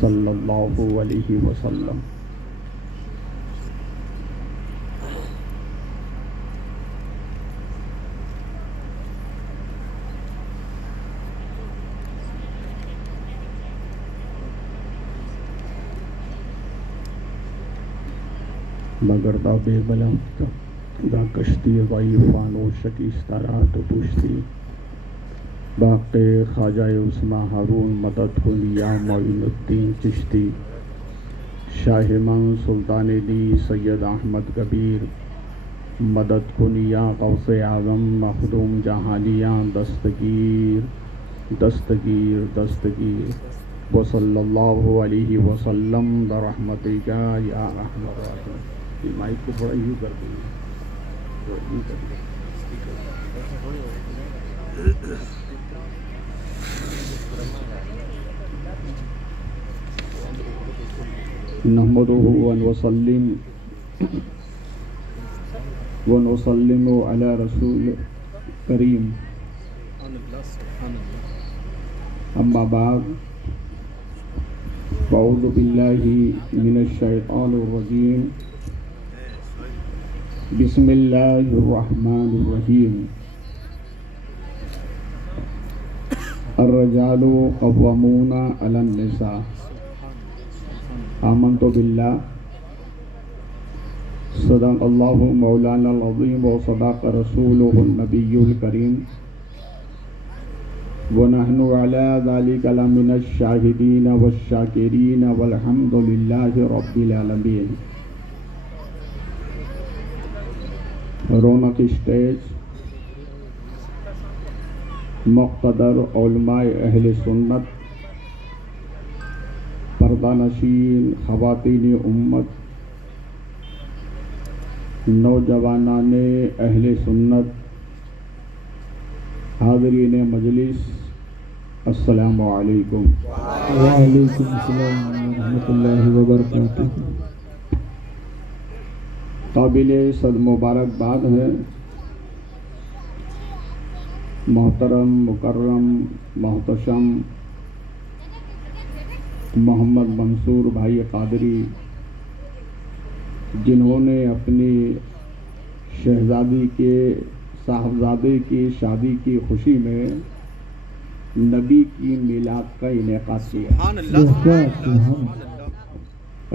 صلی اللہ علیہ وسلم۔ مگر دا بے بلا دا کشتی ضعیفان و شکستہ رات و پشتی باقی خواجہ عثمان ہارون مدد کن یا معین الدین چشتی شاہ من سلطان دی سید احمد کبیر مدد کن یا غوث اعظم مخدوم جہانیاں دستگیر دستگیر دستگیر وصلی اللہ علیہ وسلم برحمتک یا ارحم الراحمین۔ یہ مائک کو تھوڑا یوں کر دیں، نحمده ونسلم علی رسول کریم، اما بعد فاعوذ باللہ من الشیطان الرجیم، بسم اللہ الرحمن الرحیم۔ الرجال قوامون علی النساء، آمنت باللہ، صدق اللہ مولانا العظیم و صدق رسولہ النبی الکریم، ونحن علی ذلک لمن الشاہدین والشاکرین والحمد للہ رب العالمین۔ رونق اسٹیج، مقتدر علماء اہل سنت، پردہ نشین خواتین امت، نوجوانان اہل سنت، حاضرین مجلس، السلام علیکم۔ وعلیکم السلام ورحمۃ اللہ وبرکاتہ۔ قابل صد مبارکباد ہے محترم مکرم محتشم محمد منصور بھائی قادری، جنہوں نے اپنی شہزادی کے صاحبزادے کی شادی کی خوشی میں نبی کی میلاد کا انعقاد کیا۔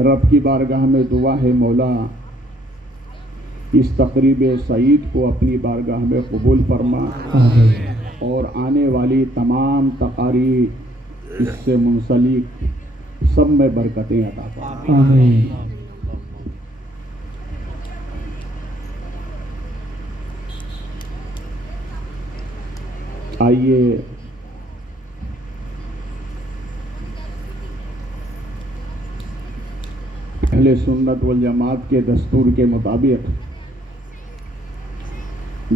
رب کی بارگاہ میں دعا ہے مولا اس تقریب سعید کو اپنی بارگاہ میں قبول فرما اور آنے والی تمام تقاریب اس سے منسلک سب میں برکتیں عطا فرما۔ آمین۔ آئیے اہل سنت والجماعت کے دستور کے مطابق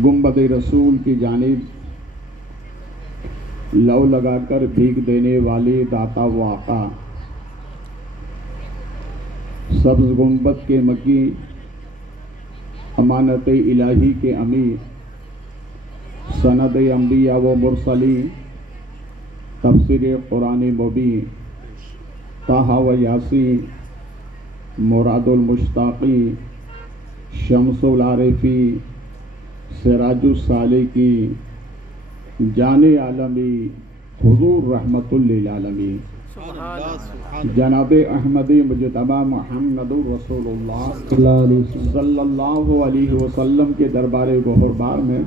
گنبد رسول کی جانب لو لگا کر بھیک دینے والے داتا و آقا، سبز گنبد کے مکی، امانت الہی کے امیر، سند انبیاء و مرسلین، تفسیر قرآن مبین، طٰہٰ و یاسین، مراد المشتاقین، شمس العارفین، سراج السالکین، جان عالمی، حضور رحمت للعالمین، جناب احمد مجتبی محمد رسول اللہ صلی اللہ علیہ وسلم کے دربار گہربار میں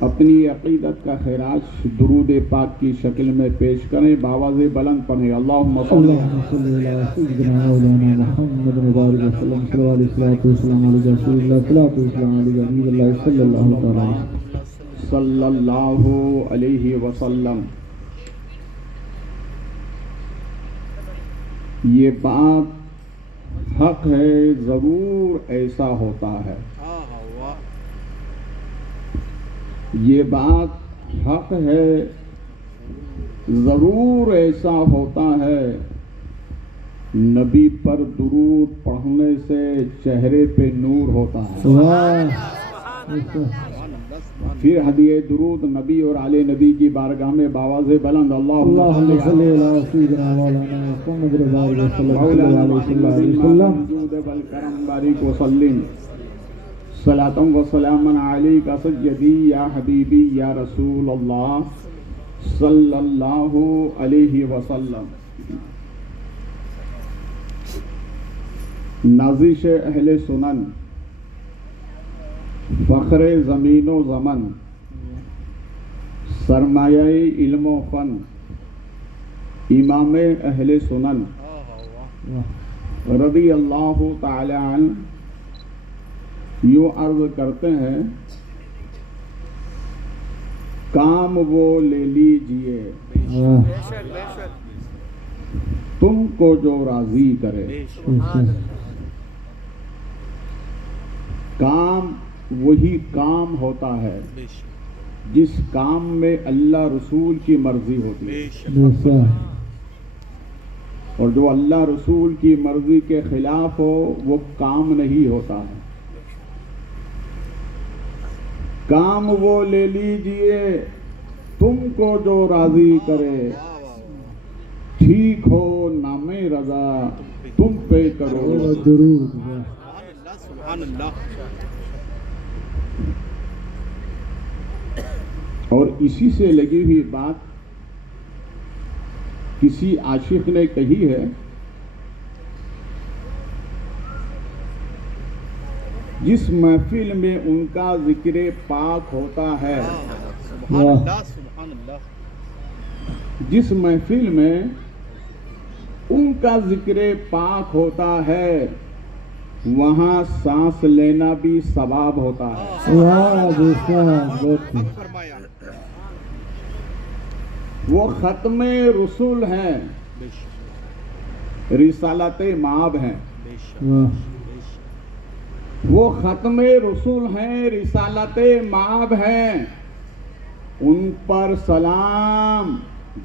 اپنی عقیدت کا خراج درود پاک کی شکل میں پیش کریں، بآواز بلند پڑھیں، اللہم صلی علی سیدنا مولانا محمد مبارک وسلم، صلی اللہ علیہ وسلم، علی رسول اللہ، صلی اللہ صلی اللہ تعالی صلی اللہ علیہ وسلم۔ یہ بات حق ہے، ضرور ایسا ہوتا ہے۔ یہ بات حق ہے، ضرور ایسا ہوتا ہے۔ نبی پر درود پڑھنے سے چہرے پہ نور ہوتا ہے۔ پھر ہدیہ درود نبی اور آل نبی کی بارگاہ میں باواز بلند اللهم صل على سيدنا مولانا محمد رضا صلی اللہ علیہ وسلم الجود والکرم بارک وسلم صلاۃ و سلام علیک سیدی یا حبیبی یا رسول اللہ صلی اللہ علیہ وسلم. نازش اہل سنن، فخر زمین و زمن، سرمایہ علم و فن، امام اہل سنن رضی اللہ تعالی عنہ یوں عرض کرتے ہیں، کام وہ لے لیجئے تم کو جو راضی کرے. کام وہی کام ہوتا ہے جس کام میں اللہ رسول کی مرضی ہوتی ہے، اور جو اللہ رسول کی مرضی کے خلاف ہو وہ کام نہیں ہوتا ہے. کام وہ لے لیجئے تم کو جو راضی کرے، ٹھیک ہو نام رضا تم پہ کرو درود. اور اسی سے لگی ہوئی بات کسی عاشق نے کہی ہے، جس محفل میں ان کا ذکر پاک ہوتا ہے، جس محفل میں ان کا ذکر پاک ہوتا ہے وہاں سانس لینا بھی ثواب ہوتا ہے. وہ ختم رسول ہیں، رسالت مآب ہیں. وہ ختم رسول ہیں، رسالت مآب ہیں. ان پر سلام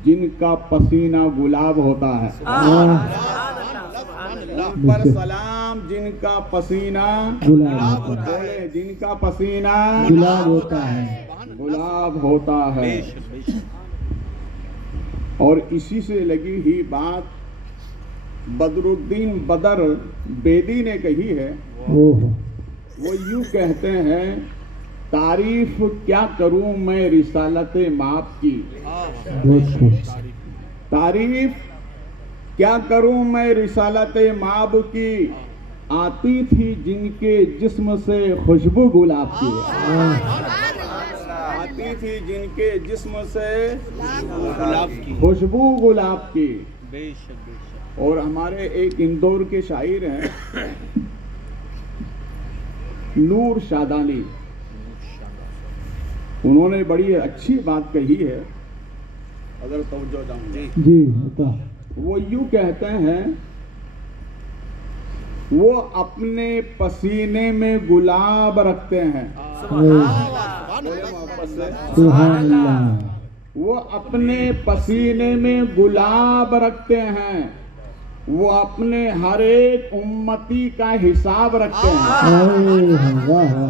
جن کا پسینہ گلاب ہوتا ہے. ان پر سلام جن کا پسینہ گلاب ہوتا ہے، جن کا پسینہ گلاب ہوتا ہے، گلاب ہوتا ہے. اور اسی سے لگی ہوئی بات بدر الدین بدر بیدی نے کہی ہے. وہ یوں کہتے ہیں، تعریف کیا کروں میں رسالت مآب کی، تعریف کیا کروں میں رسالت مآب کی، آتی تھی جن کے جسم سے خوشبو گلاب کی، آتی تھی جن کے جسم سے خوشبو گلاب کی. اور ہمارے ایک اندور کے شاعر ہیں نور شادانی، انہوں نے بڑی اچھی بات کہی ہے، اگر توجہ چاہوں جی. وہ یوں کہتے ہیں، وہ اپنے پسینے میں گلاب رکھتے ہیں. سبحان اللہ. وہ اپنے پسینے میں گلاب رکھتے ہیں، وہ اپنے ہر ایک امتی کا حساب رکھتے ہیں.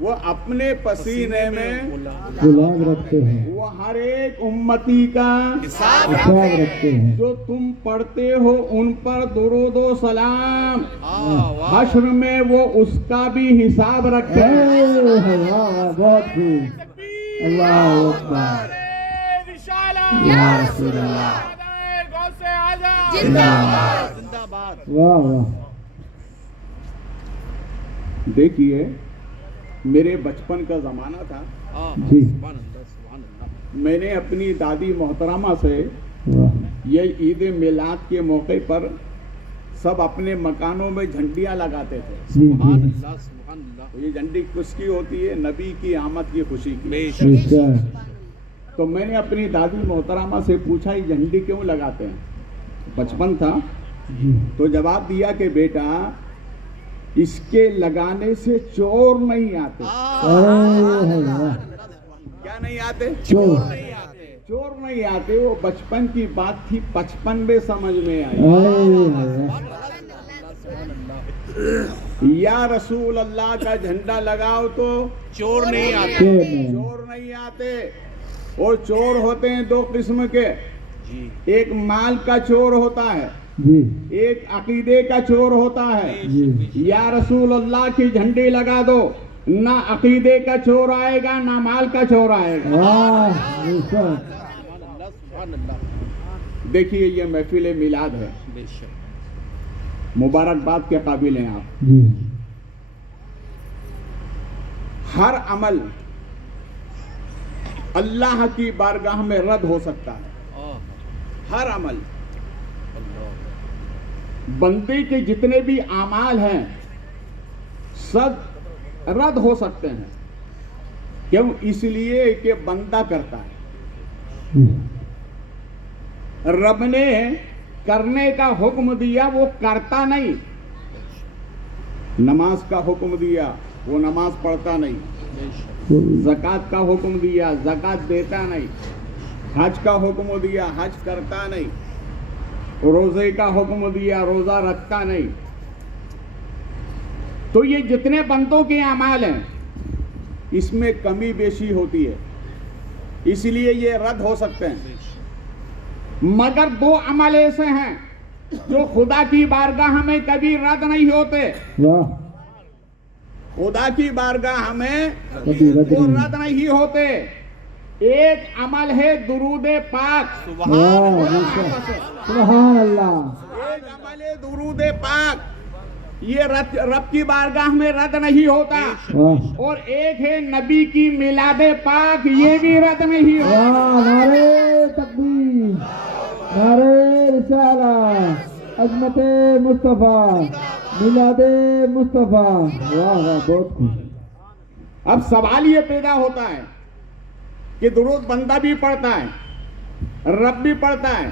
وہ اپنے پسینے میں گلاب رکھتے ہیں، وہ ہر ایک امتی کا حساب رکھتے ہیں. جو تم پڑھتے ہو ان پر درود و سلام، حشر میں وہ اس کا بھی حساب رکھتے ہیں. بہت خوب. اللہ اکبر. یا رسول اللہ. واہ واہ. دیکھیے میرے بچپن کا زمانہ تھا، جی. میں نے اپنی دادی محترمہ سے یہ عید میلاد کے موقع پر سب اپنے مکانوں میں جھنڈیاں لگاتے تھے. جی. یہ جھنڈی کس کی ہوتی ہے؟ نبی کی آمد کی خوشی کی. تو میں نے اپنی دادی محترمہ سے پوچھا یہ جھنڈی کیوں لگاتے ہیں؟ بچپن تھا تو جواب دیا کہ بیٹا اس کے لگانے سے چور نہیں آتے. کیا نہیں آتے؟ چور نہیں آتے. وہ بچپن کی بات تھی، 55 میں سمجھ میں آئی. یا رسول اللہ کا جھنڈا لگاؤ تو چور نہیں آتے. چور نہیں آتے. اور چور ہوتے ہیں دو قسم کے. جی ایک مال کا چور ہوتا ہے, جی ایک عقیدے کا چور ہوتا ہے. جی یا رسول اللہ کی جھنڈی لگا دو, نہ عقیدے کا چور آئے گا نہ مال کا چور آئے گا. واہ بے شک سبحان اللہ. دیکھیے یہ محفل میلاد ہے, بے شک. مبارکباد کے قابل ہیں آپ. جی ہر عمل اللہ کی بارگاہ میں رد ہو سکتا ہے. ہر عمل, بندے کے جتنے بھی اعمال ہیں سب رد ہو سکتے ہیں. کیوں؟ اس لیے کہ بندہ کرتا ہے. رب نے کرنے کا حکم دیا, وہ کرتا نہیں. نماز کا حکم دیا, وہ نماز پڑھتا نہیں. زکوٰۃ کا حکم دیا, زکوٰۃ دیتا نہیں. حج کا حکم دیا, حج کرتا نہیں. روزے کا حکم دیا, روزہ رکھتا نہیں. تو یہ جتنے بندوں کے اعمال ہیں اس میں کمی بیشی ہوتی ہے, اس لیے یہ رد ہو سکتے ہیں. مگر دو عمل ایسے ہیں جو خدا کی بارگاہ میں کبھی رد نہیں ہوتے. واہ خدا کی بارگاہ میں کبھی رد وہ نہیں. رد نہیں ہوتے. ایک عمل ہے درود پاک. واہ بے شک سبحان اللہ. ایک عمل ہے درود پاک, یہ رب کی بارگاہ میں رد نہیں ہوتا. واہ اور ایک ہے نبی کی میلاد پاک, یہ بھی رد نہیں ہوتا. واہ نعرے تکبیر, نعرے رسالہ, عظمت مصطفیٰ, میلاد مصطفیٰ. واہ واہ بہت خوش. اب سوال یہ پیدا ہوتا ہے کہ درود بندہ بھی پڑھتا ہے, رب بھی پڑھتا ہے,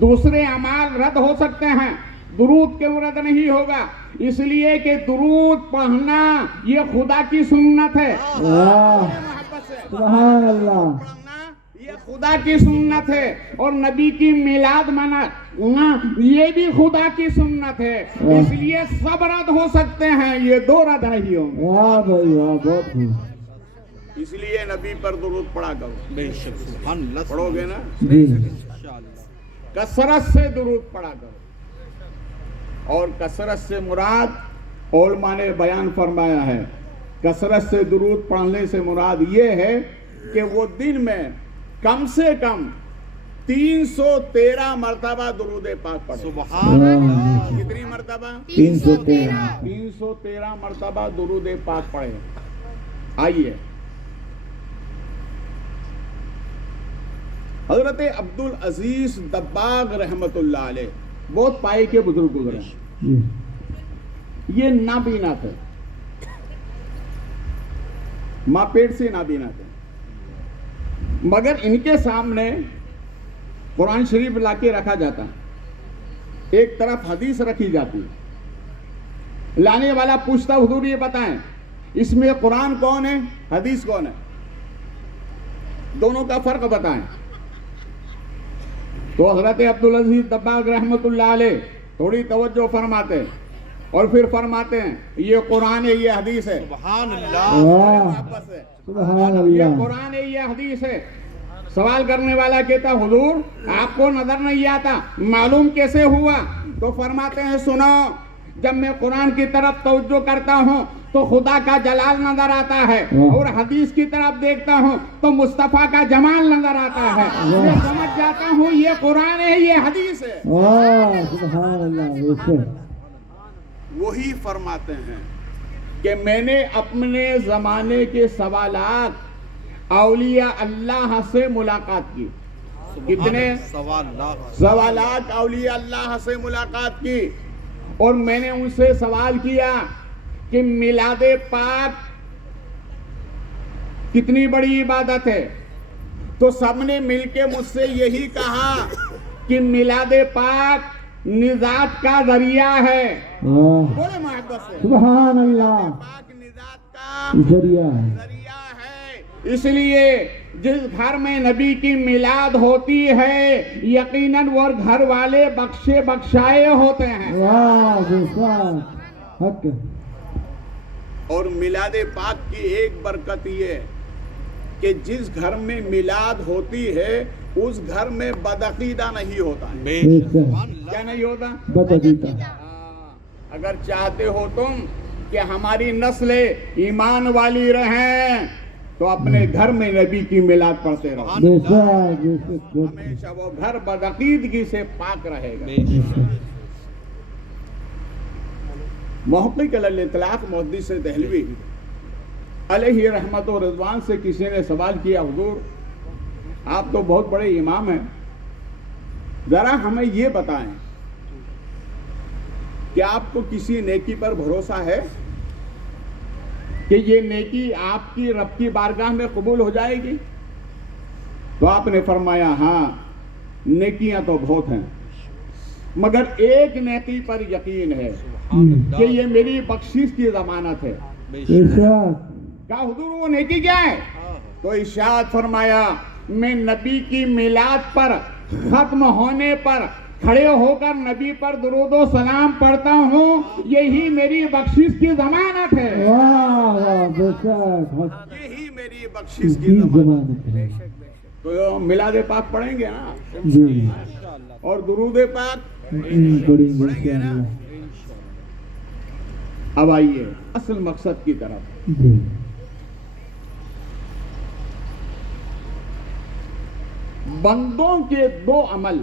دوسرے اعمال رد ہو سکتے ہیں, درود کیوں رد نہیں ہوگا؟ اس لیے کہ درود پڑھنا یہ خدا کی سنت ہے. واہ محبت سے سبحان اللہ. پڑھنا یہ خدا کی سنت ہے. اور نبی کی میلاد منانا یہ بھی خدا کی سنت ہے. اس لیے سب رد ہو سکتے ہیں, یہ دو رد نہیں ہوں گے. واہ بھائی واہ بہت خوش. اس لیے نبی پر درود پڑھا کرو. بے شک سبحان اللہ. پڑھو گے نا, جی انشاءاللہ. کثرت سے درود پڑھا کرو. اور کثرت سے مراد علماء نے بیان فرمایا ہے, کثرت سے درود پڑھنے سے مراد یہ ہے کہ وہ دن میں کم سے کم 313 مرتبہ درود پاک پڑھے. سبحان اللہ. کتنی مرتبہ؟ 313. 313 مرتبہ درود پاک پڑھے. آئیے, حضرت عبدالعزیز دباغ رحمت اللہ علیہ بہت پائے کے بزرگ گزرے. جی یہ نابینا تھے, ماں پیٹ سے نابینا تھے, مگر ان کے سامنے قرآن شریف لا کے رکھا جاتا, ایک طرف حدیث رکھی جاتی. لانے والا پوچھتا حضور یہ بتائیں اس میں قرآن کون ہے, حدیث کون ہے, دونوں کا فرق بتائیں. تو حضرت عبدالعزیز دباغ رحمت اللہ علیہ تھوڑی توجہ فرماتے اور پھر فرماتے ہیں یہ قرآن ہے, یہ حدیث ہے. سبحان اللہ. واہ سبحان یہ اللہ. قرآن ہے, یہ حدیث ہے. سوال کرنے والا کہتا حضور آپ کو نظر نہیں آتا, معلوم کیسے ہوا؟ تو فرماتے ہیں سنو, جب میں قرآن کی طرف توجہ کرتا ہوں تو خدا کا جلال نظر آتا ہے, اور حدیث کی طرف دیکھتا ہوں تو مصطفیٰ کا جمال نظر آتا ہے. میں سمجھ جاتا ہوں یہ قرآن ہے, یہ حدیث ہے. واہ سبحان اللہ بے شک. وہی فرماتے ہیں کہ میں نے اپنے زمانے کے سوالات اولیاء اللہ سے ملاقات کی. کتنے سوالات اولیاء اللہ سے ملاقات کی, اور میں نے ان سے سوال کیا کہ میلاد پاک کتنی بڑی عبادت ہے. تو سب نے مل کے مجھ سے یہی کہا کہ میلاد پاک نجات کا ذریعہ ہے. بولے محبت سے, سبحان اللہ. پاک نجات کا ذریعہ ہے. ذریعہ ہے. اس لیے جس گھر میں نبی کی میلاد ہوتی ہے یقیناً وہ گھر والے بخشے بخشائے ہوتے ہیں. واہ بے شک حق. اور میلاد پاک کی ایک برکت یہ ہے کہ جس گھر میں میلاد ہوتی ہے اس گھر میں بدعقیدہ نہیں ہوتا ہے. بے بے شک شک. سبحان اللہ. کیا نہیں ہوتا؟ بدعقیدہ. اگر چاہتے ہو تم کہ ہماری نسل ایمان والی رہیں تو اپنے گھر میں نبی کی میلاد پڑھتے رہو. بے شک بے شک. ہمیشہ وہ گھر بدعقیدگی سے پاک رہے گا. بے شک. محقق علی الاطلاق محدث دہلوی علیہ رحمت و رضوان سے کسی نے سوال کیا، حضور آپ تو بہت بڑے امام ہیں، ذرا ہمیں یہ بتائیں کہ آپ کو کسی نیکی پر بھروسہ ہے کہ یہ نیکی آپ کی رب کی بارگاہ میں قبول ہو جائے گی؟ تو آپ نے فرمایا ہاں نیکیاں تو بہت ہیں، مگر ایک نیکی پر یقین ہے کہ یہ میری بخشش کی ضمانت ہے. بے بے شک. شک. کہا حضور وہ نیکی کیا ہے؟ تو ارشاد فرمایا میں نبی کی میلاد پر ختم ہونے پر کھڑے ہو کر نبی پر درود و سلام پڑھتا ہوں، یہی میری بخشش کی ضمانت ہے. واہ واہ. بے شک. یہی میری بخشش اس کی کی ضمانت زبان ہے. تو میلاد پاک پڑھیں گے نا جی. اور درود پاک پڑھیں گے انشاءاللہ. اب آئیے اصل مقصد کی طرف. جی. بندوں کے دو عمل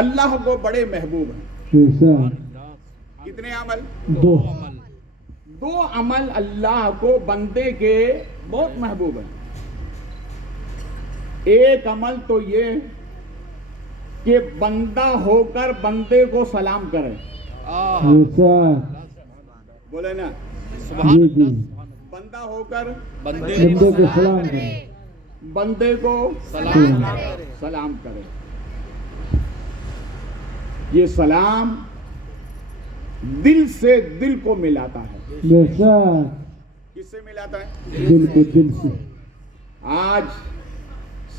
اللہ کو بڑے محبوب ہیں. بے شک. کتنے عمل؟ دو. دو عمل اللہ کو بندے کے بہت محبوب ہیں. ایک عمل تو یہ کہ بندہ ہو کر بندے کو سلام کرے. بے شک. بولے نا، سبحان جی جی. اللہ. بندہ ہو کر بندے بندے کو سلام کرے. بندے کو سلام سلام کرے. یہ سلام دل سے دل کو ملاتا ہے. بے شک. کس سے ملاتا ہے؟ دل کو دل سے. آج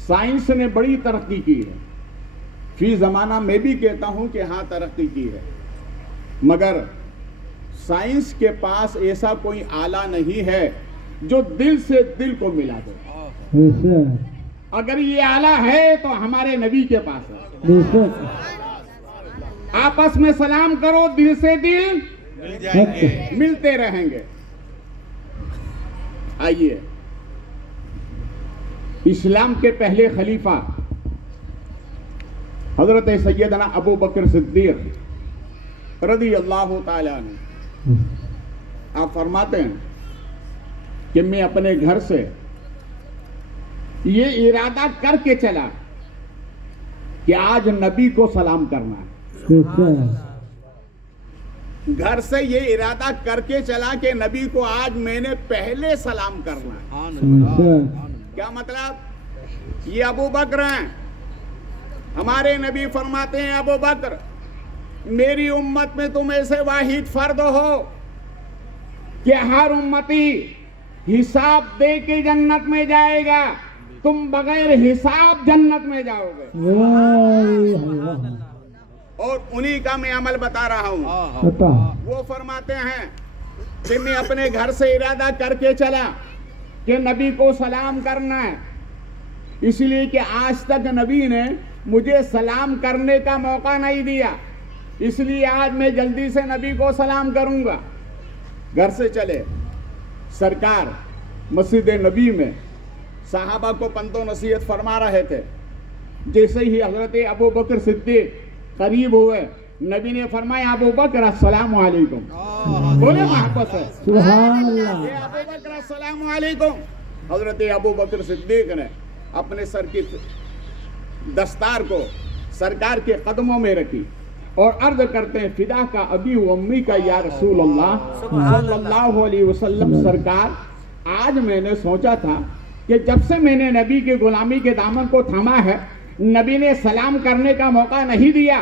سائنس نے بڑی ترقی کی ہے، فی زمانہ میں بھی کہتا ہوں کہ ہاں ترقی کی ہے، مگر سائنس کے پاس ایسا کوئی آلہ نہیں ہے جو دل سے دل کو ملا دے. بے شک. اگر یہ آلہ ہے تو ہمارے نبی کے پاس ہے. بے شک. آپس میں سلام کرو، دل سے دل مل جائیں گے. ملتے رہیں گے. آئیے اسلام کے پہلے خلیفہ حضرت سیدنا ابو بکر صدیق رضی اللہ تعالی عنہ، آپ فرماتے ہیں کہ میں اپنے گھر سے یہ ارادہ کر کے چلا کہ آج نبی کو سلام کرنا ہے. بے شک. گھر سے یہ ارادہ کر کے چلا کہ نبی کو آج میں نے پہلے سلام کرنا ہے. سبحان بے اللہ. شک. کیا مطلب؟ یہ ابو بکر ہیں، ہمارے نبی فرماتے ہیں ابو بکر میری امت میں تم ایسے واحد فرد ہو کہ ہر امتی حساب دے کے جنت میں جائے گا، تم بغیر حساب جنت میں جاؤ گے. واہ واہ. اور انہی کا میں عمل بتا رہا ہوں. بتا. وہ فرماتے ہیں کہ میں اپنے گھر سے ارادہ کر کے چلا کہ نبی کو سلام کرنا ہے، اس لیے کہ آج تک نبی نے مجھے سلام کرنے کا موقع نہیں دیا، اس لیے آج میں جلدی سے نبی کو سلام کروں گا. گھر سے چلے، سرکار مسجد نبی میں صحابہ کو پند و نصیحت فرما رہے تھے. جیسے ہی حضرت ابو بکر صدیق قریب ہوئے، نبی نے فرمایا ابو بکر السلام علیکم. بولے محبت ہے. سبحان اللہ. اے ابو بکر السلام علیکم. حضرت ابو بکر صدیق نے اپنے سر کی دستار کو سرکار کے قدموں میں رکھی اور عرض کرتے ہیں فدا کا ابی و امی کا یا رسول اللہ صلی اللہ علیہ وسلم. سرکار آج میں نے سوچا تھا کہ جب سے میں نے نبی کی غلامی کے دامن کو تھاما ہے، نبی نے سلام کرنے کا موقع نہیں دیا.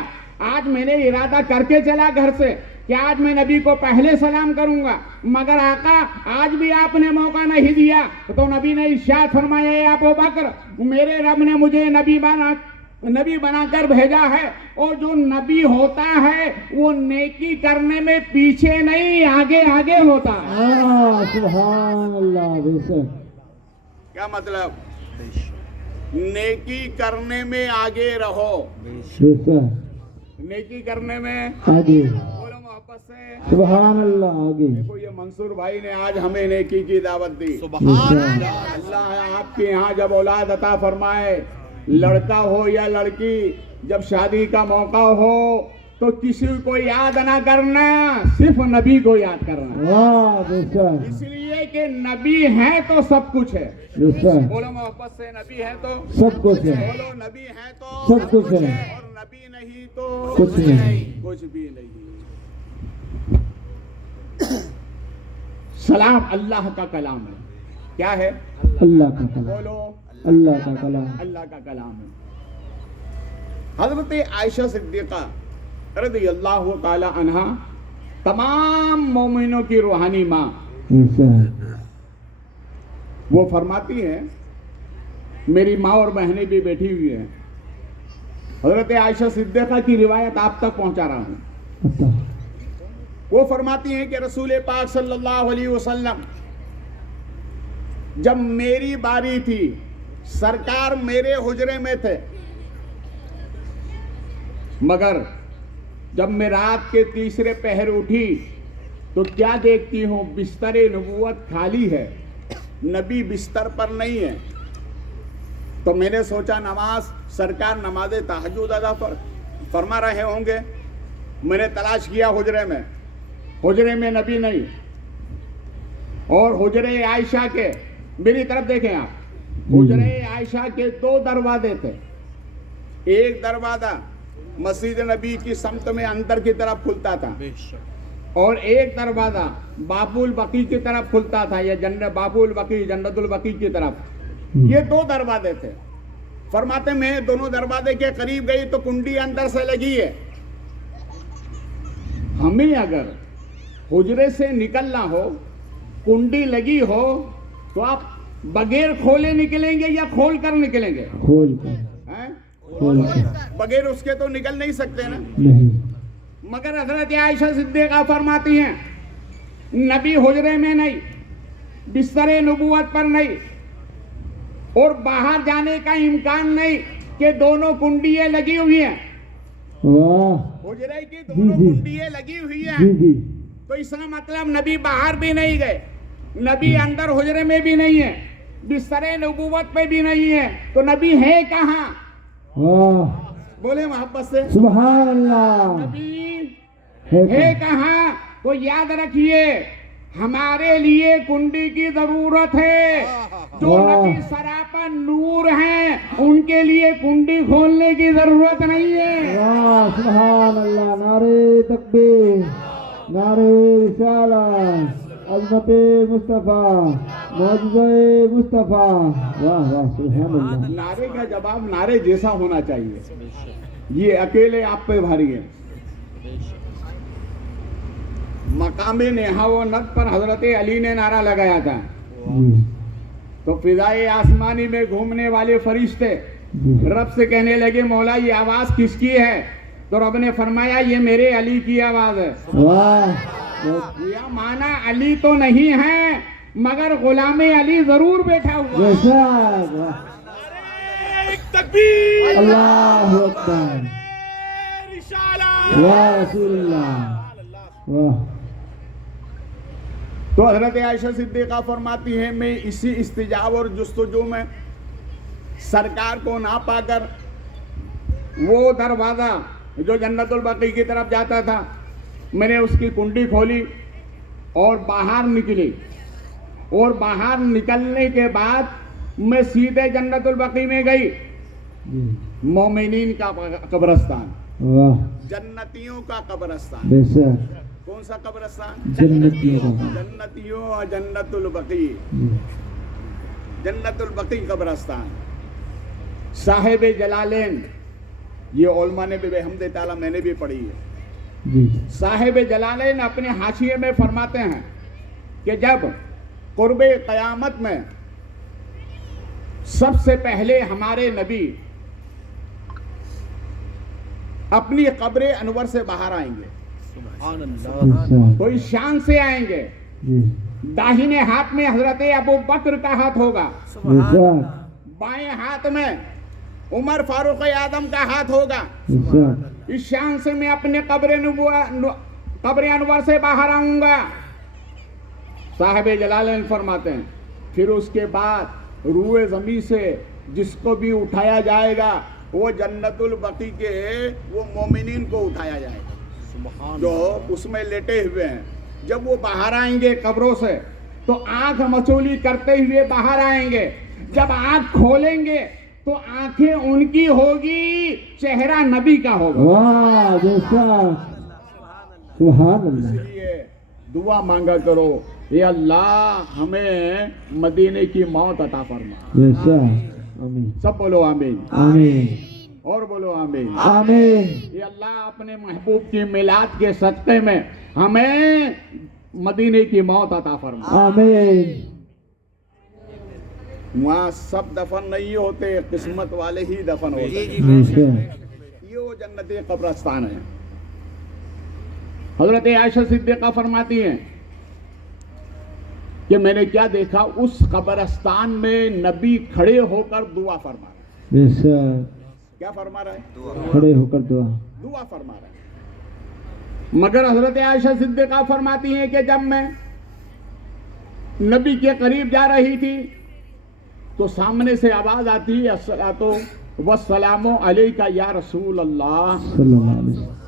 آج میں نے ارادہ کر کے چلا گھر سے کہ آج میں نبی کو پہلے سلام کروں گا، مگر آقا آج بھی آپ نے موقع نہیں دیا. تو نبی نے ارشاد فرمایا اے ابو بکر میرے رب نے مجھے نبی بنا نبی بنا کر بھیجا ہے، اور جو نبی ہوتا ہے وہ نیکی کرنے میں پیچھے نہیں آگے آگے ہوتا ہے۔ سبحان اللہ، بے شک کیا مطلب؟ نیکی کرنے میں آگے رہو، بے شک، نیکی کرنے میں آگے، بولو محبت سے۔ سبحان اللہ، آگے، دیکھو یہ منصور بھائی نے آج ہمیں نیکی کی دعوت دی۔ سبحان اللہ۔ اللہ آپ کے یہاں جب اولاد عطا فرمائے، لڑکا ہو یا لڑکی، جب شادی کا موقع ہو تو کسی کو یاد نہ کرنا، صرف نبی کو یاد کرنا، واہ، بے شک، اس لیے کہ نبی ہے تو سب کچھ ہے۔ بے شک، بولو محبت سے، نبی ہے تو سب کچھ ہے، بولو نبی ہے تو سب کچھ ہے، اور نبی نہیں تو کچھ نہیں، کچھ بھی نہیں۔ سلام اللہ کا کلام ہے۔ کیا ہے؟ اللہ کا کلام، بولو اللہ کا کلام، اللہ کا کلام ہے۔ حضرت عائشہ صدیقہ رضی اللہ تعالی عنہا تمام مومنوں کی روحانی ماں، بے شک، وہ فرماتی ہیں، میری ماں اور بہنیں بھی بیٹھی ہوئی ہیں، حضرت عائشہ صدیقہ کی روایت آپ تک پہنچا رہا ہوں۔ اچھا، وہ فرماتی ہیں کہ رسول پاک صلی اللہ علیہ وسلم جب میری باری تھی، سرکار میرے حجرے میں تھے، مگر جب میں رات کے تیسرے پہر اٹھی تو کیا دیکھتی ہوں، بستر نبوت خالی ہے، نبی بستر پر نہیں ہے۔ تو میں نے سوچا نماز، سرکار نماز تہجد ادا فرما رہے ہوں گے۔ میں نے تلاش کیا حجرے میں نبی نہیں، اور حجرے عائشہ کے، میری طرف دیکھیں آپ، حجرے عائشہ کے 2 دروازے تھے، ایک دروازہ مسجد نبی کی سمت میں اندر کی طرف کھلتا تھا، اور ایک دروازہ باب البقیع کی طرف کھلتا تھا، یا باب البقیع، جنت البقیع کی طرف۔ یہ 2 دروازے تھے۔ فرماتے میں دونوں دروازے کے قریب گئی تو کنڈی اندر سے لگی ہے۔ ہمیں اگر حجرے سے نکلنا ہو، کنڈی لگی ہو، تو آپ بغیر کھولے نکلیں گے یا کھول کر نکلیں گے؟ کھول کر، ہیں؟ کھول کر، بغیر اس کے تو نکل نہیں سکتے نا۔ نہیں، مگر حضرت عائشہ صدیقہ فرماتی ہیں، نبی حجرے میں نہیں، بستر نبوت پر نہیں، اور باہر جانے کا امکان نہیں کہ دونوں کنڈیاں لگی ہوئی ہیں، واہ، حجرے کی دونوں جی، جی، کنڈیاں لگی ہوئی جی ہیں، جی، تو اس کا مطلب نبی باہر بھی نہیں گئے، نبی اندر حجرے میں بھی نہیں ہے، بستر نبوت پہ بھی نہیں ہے، تو نبی ہے کہاں؟ واہ، بولے محبت سے، سبحان اللہ، نبی ہے ہے کہاں؟ تو یاد رکھیے، ہمارے لیے کنڈی کی ضرورت ہے، جو واہ، نبی سراپا نور ہیں ان کے لیے کنڈی کھولنے کی ضرورت نہیں ہے۔ واہ، سبحان اللہ، نعرہ تکبیر، نعرہ رسالت، عظمت مصطفیٰ، معجزہ مصطفیٰ، واہ واہ، سبحان اللہ، نعرے کا جواب نعرے جیسا ہونا چاہیے، یہ اکیلے آپ پہ بھاری ہے۔ مقام نہا و ند پر حضرت علی نے نعرہ لگایا تھا، جی تو فضائے آسمانی میں گھومنے والے فرشتے جی، رب سے کہنے لگے، مولا یہ آواز کس کی ہے؟ تو رب نے فرمایا یہ میرے علی کی آواز ہے۔ واہ، یہ مانا علی تو نہیں ہے، مگر غلام علی ضرور بیٹھا ہوا ہے۔ جیسا، واہ، تکبیر، اللہ اکبر، رسالت، یا رسول اللہ، واہ، تو حضرت عائشہ صدیقہ فرماتی ہے، میں اسی استجاب اور جستجو میں سرکار کو نہ پا کر وہ دروازہ جو جنت البقیع کی طرف جاتا تھا، میں نے اس کی کنڈی کھولی اور باہر نکلی، اور باہر نکلنے کے بعد میں سیدھے جنت البقیع میں گئی، جی، مومنین کا قبرستان، واہ، جنتیوں کا قبرستان۔ بے شک، کون سا قبرستان؟ جنتیوں کا، جنتیوں اور جنت البقیع، جی، جنت البقیع قبرستان۔ صاحب جلالین، یہ علماء نے بھی بحمد تعالیٰ میں نے بھی پڑھی ہے، جی، صاحب جلالین اپنے حاشیے میں فرماتے ہیں کہ جب قرب قیامت میں سب سے پہلے ہمارے نبی اپنی قبر انور سے باہر آئیں گے، ارشاد تو اس شان سے آئیں گے. جی داہنے ہاتھ میں حضرت ابو بکر کا ہاتھ ہوگا، ارشاد بائیں ہاتھ میں عمر فاروق اعظم کا ہاتھ ہوگا. ارشاد اس شان سے میں اپنے قبر انور سے باہر آؤں گا. صاحب جلالین فرماتے ہیں پھر اس کے بعد روح زمین سے جس کو بھی اٹھایا جائے گا وہ جنت البقیع کے وہ مومنین کو اٹھایا جائے گا جو اس میں لیٹے ہوئے ہیں. جب وہ باہر آئیں گے قبروں سے تو آنکھ مچولی کرتے ہوئے باہر آئیں گے. جب آنکھ کھولیں گے تو آنکھیں ان کی ہوگی، چہرہ نبی کا ہوگا. واہ ارشاد سبحان اس اللہ لیے دعا مانگا کرو، اے اللہ ہمیں مدینے کی موت عطا فرما. ارشاد آمین سب بولو آمین، آمین اور بولو آمین. آمین اے اللہ اپنے محبوب کی میلاد کے صدقے میں ہمیں مدینے کی موت عطا فرما. آمین وہاں سب دفن نہیں ہوتے، قسمت والے ہی دفن ہوتے ہیں. ارشاد یہ وہ جنتی قبرستان ہے. حضرت عائشہ صدیقہ فرماتی ہیں کہ میں نے کیا دیکھا، اس قبرستان میں نبی کھڑے ہو کر دعا فرما رہے ہیں. ارشاد کیا فرما رہا ہے؟ کھڑے ہو کر دعا دعا فرما رہے ہیں. مگر حضرت عائشہ صدیقہ فرماتی ہیں کہ جب میں نبی کے قریب جا رہی تھی تو سامنے سے آواز آتی ہے الصلاۃ والسلام علیکہ یا رسول اللہ. صلی اللہ علیہ وسلم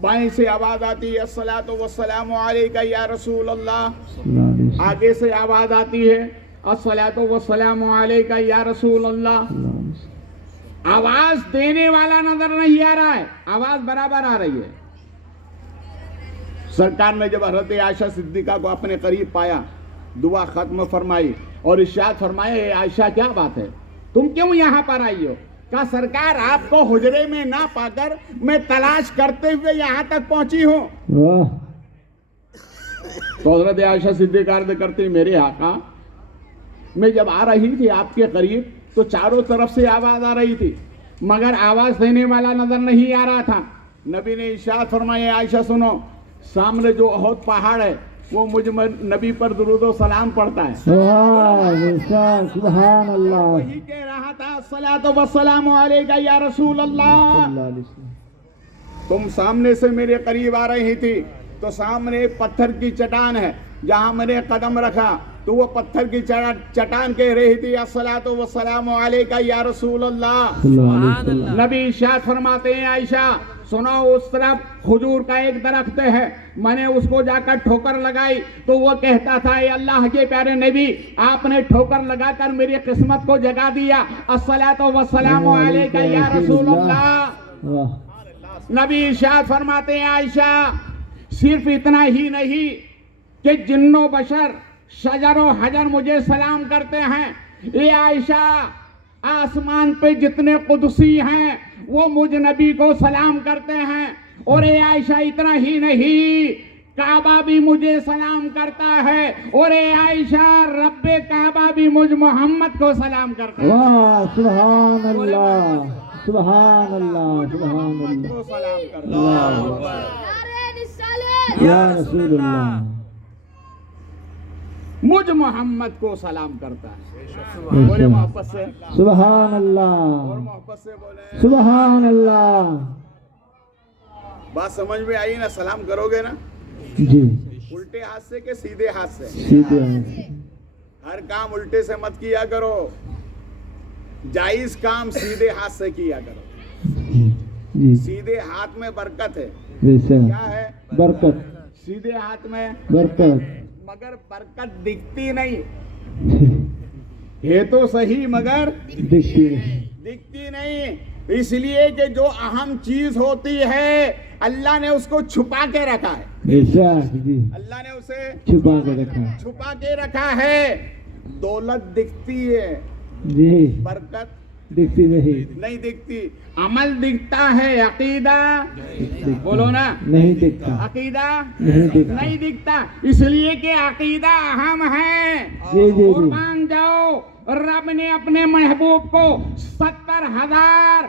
بائیں سے آواز آتی ہے الصلاۃ والسلام علیکہ یا رسول اللہ. صلی اللہ علیہ وسلم آگے سے آواز آتی ہے الصلاۃ والسلام علیکہ یا رسول اللہ. صلی اللہ علیہ وسلم آواز دینے والا نظر نہیں آ رہا ہے، آواز برابر آ رہی ہے. سرکار نے جب حضرت عائشہ صدیقہ کو اپنے قریب پایا، دعا ختم فرمائی اور ارشاد فرمایا اے عائشہ کیا بات ہے، تم کیوں یہاں پر آئی ہو؟ کہا سرکار آپ کو حجرے میں نہ پا کر میں تلاش کرتے ہوئے یہاں تک پہنچی ہوں. واہ تو حضرت عائشہ صدیقہ عرض کرتی میرے آقا میں جب آ رہی تھی آپ کے قریب تو چاروں طرف سے آواز آ رہی تھی مگر آواز دینے والا نظر نہیں آ رہا تھا. نبی نے ارشاد فرمایا عائشہ سنو، سامنے جو احد پہاڑ ہے وہ مجھ نبی پر درود و سلام پڑھتا ہے. واہ ارشاد سبحان اللہ وہی کہہ رہا تھا الصلاۃ والسلام علیکہ یا رسول صلی اللہ. اللہ علیہ وسلم تم سامنے سے میرے قریب آ رہی تھی تو سامنے ایک پتھر کی چٹان ہے، جہاں میں نے قدم رکھا تو وہ پتھر کی چٹان کہہ رہی تھی الصلاۃ والسلام علیکہ یا رسول اللہ. صلی اللہ علیہ وسلم نبی ارشاد فرماتے ہیں عائشہ سنو، اس طرف کھجور کا ایک درخت ہے، میں نے اس کو جا کر ٹھوکر لگائی تو وہ کہتا تھا اے اللہ کے پیارے نبی آپ نے ٹھوکر لگا کر میری قسمت کو جگا دیا، الصلاۃ والسلام علیکہ یا رسول اللہ. واہ نبی ارشاد فرماتے ہیں عائشہ صرف اتنا ہی نہیں کہ جن و بشر شجر و حجر مجھے سلام کرتے ہیں. اے عائشہ آسمان پہ جتنے قدسی ہیں وہ مجھ نبی کو سلام کرتے ہیں. اور اے عائشہ اتنا ہی نہیں، کعبہ بھی مجھے سلام کرتا ہے، اور اے عائشہ رب کعبہ بھی مجھ محمد کو سلام کرتا ہے. واہ سبحان اللہ سبحان اللہ سبحان محمد اللہ کو سلام کرتا ہے. یا رسول اللہ مجھ محمد کو سلام کرتا ہے. بولے محبت سے، سبحان اور اللہ محبت سے بولے. سبحان اللہ بات سمجھ میں آئی نا؟ سلام کرو گے نا جی الٹے ہاتھ سے کہ سیدھے ہاتھ سے؟ سیدھے ہاتھ سے ہر کام الٹے سے مت کیا کرو، جائز کام سیدھے ہاتھ سے کیا کرو. جی سیدھے ہاتھ میں برکت ہے. بے شک کیا ہے؟ برکت سیدھے ہاتھ میں برکت مگر برکت دکھتی نہیں ہے تو صحیح مگر دکھتی نہیں دکھتی نہیں. اس لیے کہ جو اہم چیز ہوتی ہے اللہ نے اس کو چھپا کے رکھا ہے. بے شک جی اللہ نے اسے چھپا کے رکھا چھپا کے رکھا ہے. دولت دکھتی ہے، جی برکت دکھتی نہیں نہیں دکھتی. عمل دکھتا ہے، عقیدہ بولو نا، نہیں دکھتا عقیدہ نہیں دکھتا نہیں دکھتا. اس لیے کہ عقیدہ اہم ہے. جی جی جی قربان جاؤ، رب نے اپنے محبوب کو 70,000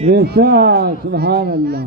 بے شک سبحان اللہ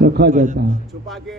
رکھا جاتا ہے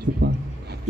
چھپا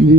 جی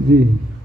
جی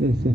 جیسے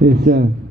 بے شک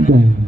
جی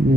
جی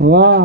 واہ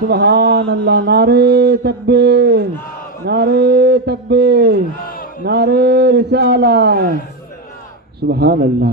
سبحان اللہ نعرے تکبیر نعرے تکبیر نعرے رسالہ سبحان اللہ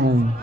ہے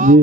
جی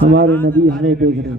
ہمارے نبی ہمیں دیکھ رہے ہیں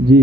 جی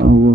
وہ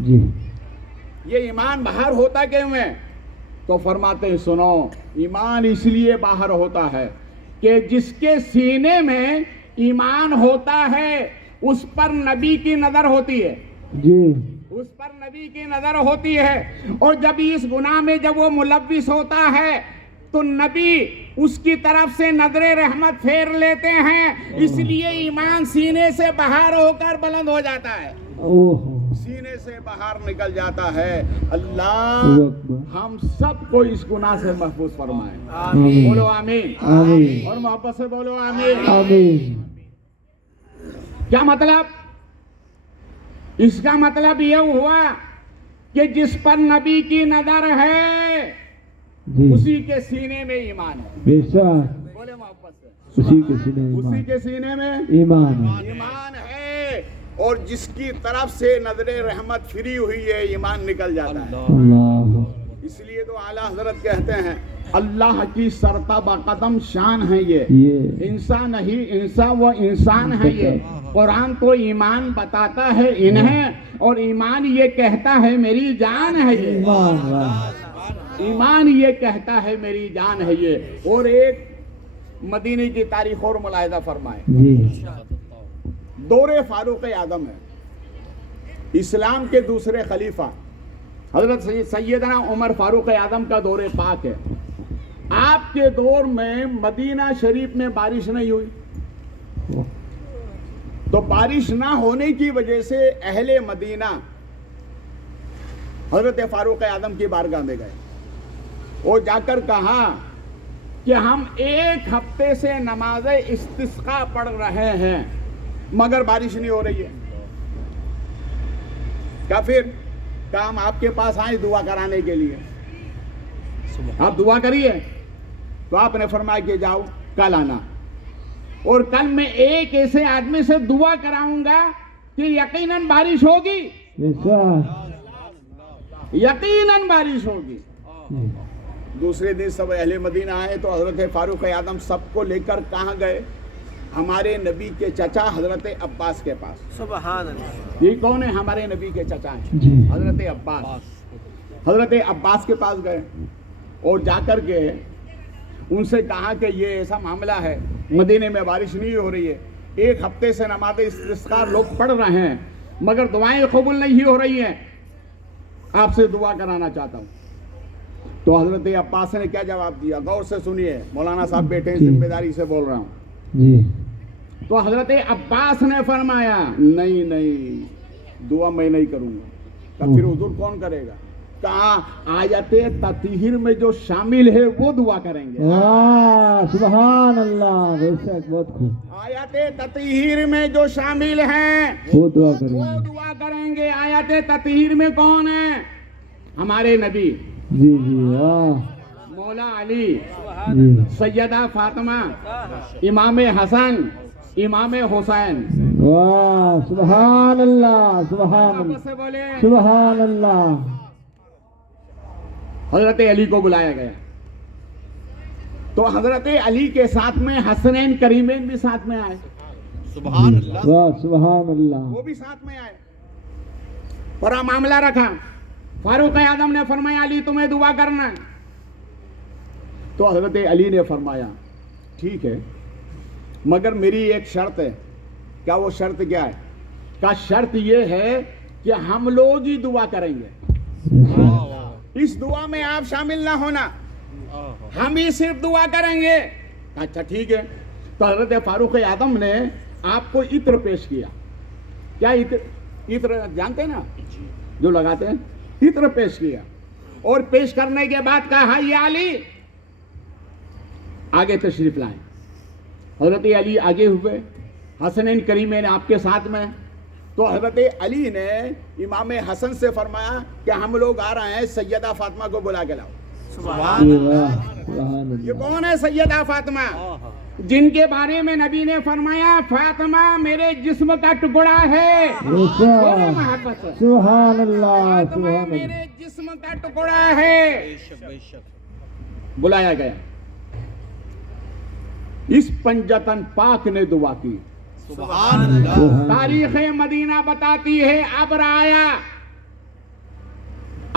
جی یہ ایمان باہر ہوتا کیوں ہے؟ تو فرماتے ہیں سنو، ایمان اس لیے باہر ہوتا ہے کہ جس کے سینے میں ایمان ہوتا ہے اس پر نبی کی نظر ہوتی ہے، جی اس پر نبی کی نظر ہوتی ہے، اور جب اس گناہ میں جب وہ ملوث ہوتا ہے تو نبی اس کی طرف سے نظر رحمت پھیر لیتے ہیں، اس لیے ایمان سینے سے باہر ہو کر بلند ہو جاتا ہے، اوہ سینے سے باہر نکل جاتا ہے۔ اللہ اکبر، ہم سب کو اس گناہ سے محفوظ فرمائے، آمین بولو آمین، آمین اور محبت سے بولو آمین۔ آمین کیا مطلب؟ اس کا مطلب یہ ہوا کہ جس پر نبی کی نظر ہے جی اسی کے سینے میں ایمان ہے، بے شک بولے محبت سے، اسی کے سینے میں اسی ایمان کے سینے میں ایمان ہے۔ ایمان ہے، اور جس کی طرف سے نظر رحمت پھری ہوئی ہے ایمان نکل جاتا ہے۔ اللہ اس لیے تو اعلیٰ حضرت کہتے ہیں اللہ کی سرتابہ قدم شان ہے یہ انسان نہیں، انسان وہ انسان ہے یہ۔ قرآن تو ایمان بتاتا ہے انہیں، اور ایمان یہ کہتا ہے میری جان ہے یہ، ایمان واہ، ایمان یہ کہتا ہے میری جان ہے یہ۔ اور ایک مدینے کی تاریخ اور ملاحظہ فرمائے، جی دور فاروق اعظم ہے، اسلام کے دوسرے خلیفہ حضرت سیدنا عمر فاروق اعظم کا دور پاک ہے۔ آپ کے دور میں مدینہ شریف میں بارش نہیں ہوئی، تو بارش نہ ہونے کی وجہ سے اہل مدینہ حضرت فاروق اعظم کی بارگاہ میں گئے اور جا کر کہا کہ ہم 1 ہفتے سے نماز استسقاء پڑھ رہے ہیں مگر بارش نہیں ہو رہی ہے۔ کیا پھر کام آپ کے پاس آئے دعا کرانے کے لیے، آپ دعا کریے، تو آپ نے فرمایا کہ جاؤ کل آنا، اور کل میں ایک ایسے آدمی سے دعا کراؤں گا کہ یقیناً بارش ہوگی، بے شک یقیناً بارش ہوگی۔ دوسرے دن سب اہل مدینہ آئے تو حضرت فاروق اعظم سب کو لے کر کہاں گئے؟ ہمارے نبی کے چچا حضرت عباس کے پاس۔ سبحان اللہ۔ یہ کون ہے؟ ہمارے نبی کے چچا ہیں جی حضرت عباس۔ حضرت عباس کے پاس گئے اور جا کر کے ان سے کہا کہ یہ ایسا معاملہ ہے، مدینے میں بارش نہیں ہو رہی ہے، 1 ہفتے سے نماز استسقاء لوگ پڑھ رہے ہیں مگر دعائیں قبول نہیں ہو رہی ہیں، آپ سے دعا کرانا چاہتا ہوں۔ تو حضرت عباس نے کیا جواب دیا؟ غور سے سنیے، مولانا صاحب بیٹھے ہیں، ذمہ داری سے بول رہا ہوں۔ جی تو حضرت عباس نے فرمایا نہیں نہیں، دعا میں نہیں کروں گا۔ تو پھر حضور کون کرے گا؟ کہا آیت تطہیر میں جو شامل ہے وہ دعا کریں گے۔ واہ سبحان اللہ، بے شک بہت خوب، آیت تطہیر میں جو شامل ہیں وہ دعا کریں وہ گے۔ دعا کریں گے۔ آیت تطہیر میں کون ہے؟ ہمارے نبی، جی جی واہ مولا علی، جی سیدہ فاطمہ، امام حسن، امام حسین۔ واہ سبحان اللہ، سبحان واپس اللہ، سے بولے، سبحان اللہ۔ حضرت علی کو بلایا گیا تو حضرت علی کے ساتھ میں حسنین کریمین بھی ساتھ میں آئے، سبحان اللہ۔ واہ سبحان اللہ، وہ بھی ساتھ میں آئے، پورا معاملہ رکھا۔ فاروق اعظم نے فرمایا علی تمہیں دعا کرنا ہے، تو حضرت علی نے فرمایا ٹھیک ہے مگر میری ایک شرط ہے۔ کیا وہ شرط کیا ہے؟ کا شرط یہ ہے کہ ہم لوگ ہی دعا کریں گے، اس دعا میں آپ شامل نہ ہونا، ہم ہی صرف دعا کریں گے۔ اچھا ٹھیک ہے۔ تو حضرت فاروق اعظم نے آپ کو عطر پیش کیا۔ کیا عطر جانتے ہیں نا جو لگاتے ہیں؟ عطر پیش کیا، اور پیش کرنے کے بعد کہا یہ علی آگے تشریف لائیں۔ حضرت علی آگے ہوئے، حسنین کریمین آپ کے ساتھ میں۔ تو حضرت علی نے امام حسن سے فرمایا کہ ہم لوگ آ رہے ہیں، سیدہ فاطمہ کو بلا کے لاؤ۔ سبحان جی اللہ۔ واہ سبحان یہ اللہ، کون ہے؟ سیدہ فاطمہ، جن کے بارے میں نبی نے فرمایا فاطمہ میرے جسم کا ٹکڑا ہے۔ بے بولے شک محبت سے، سبحان اللہ، فاطمہ سبحان اللہ۔ میرے جسم کا ٹکڑا ہے۔ بے شک بے شک۔ بلایا گیا، اس پنجتن پاک نے دعا کی۔ سبحان اللہ۔ تاریخ مدینہ بتاتی ہے ابر آیا،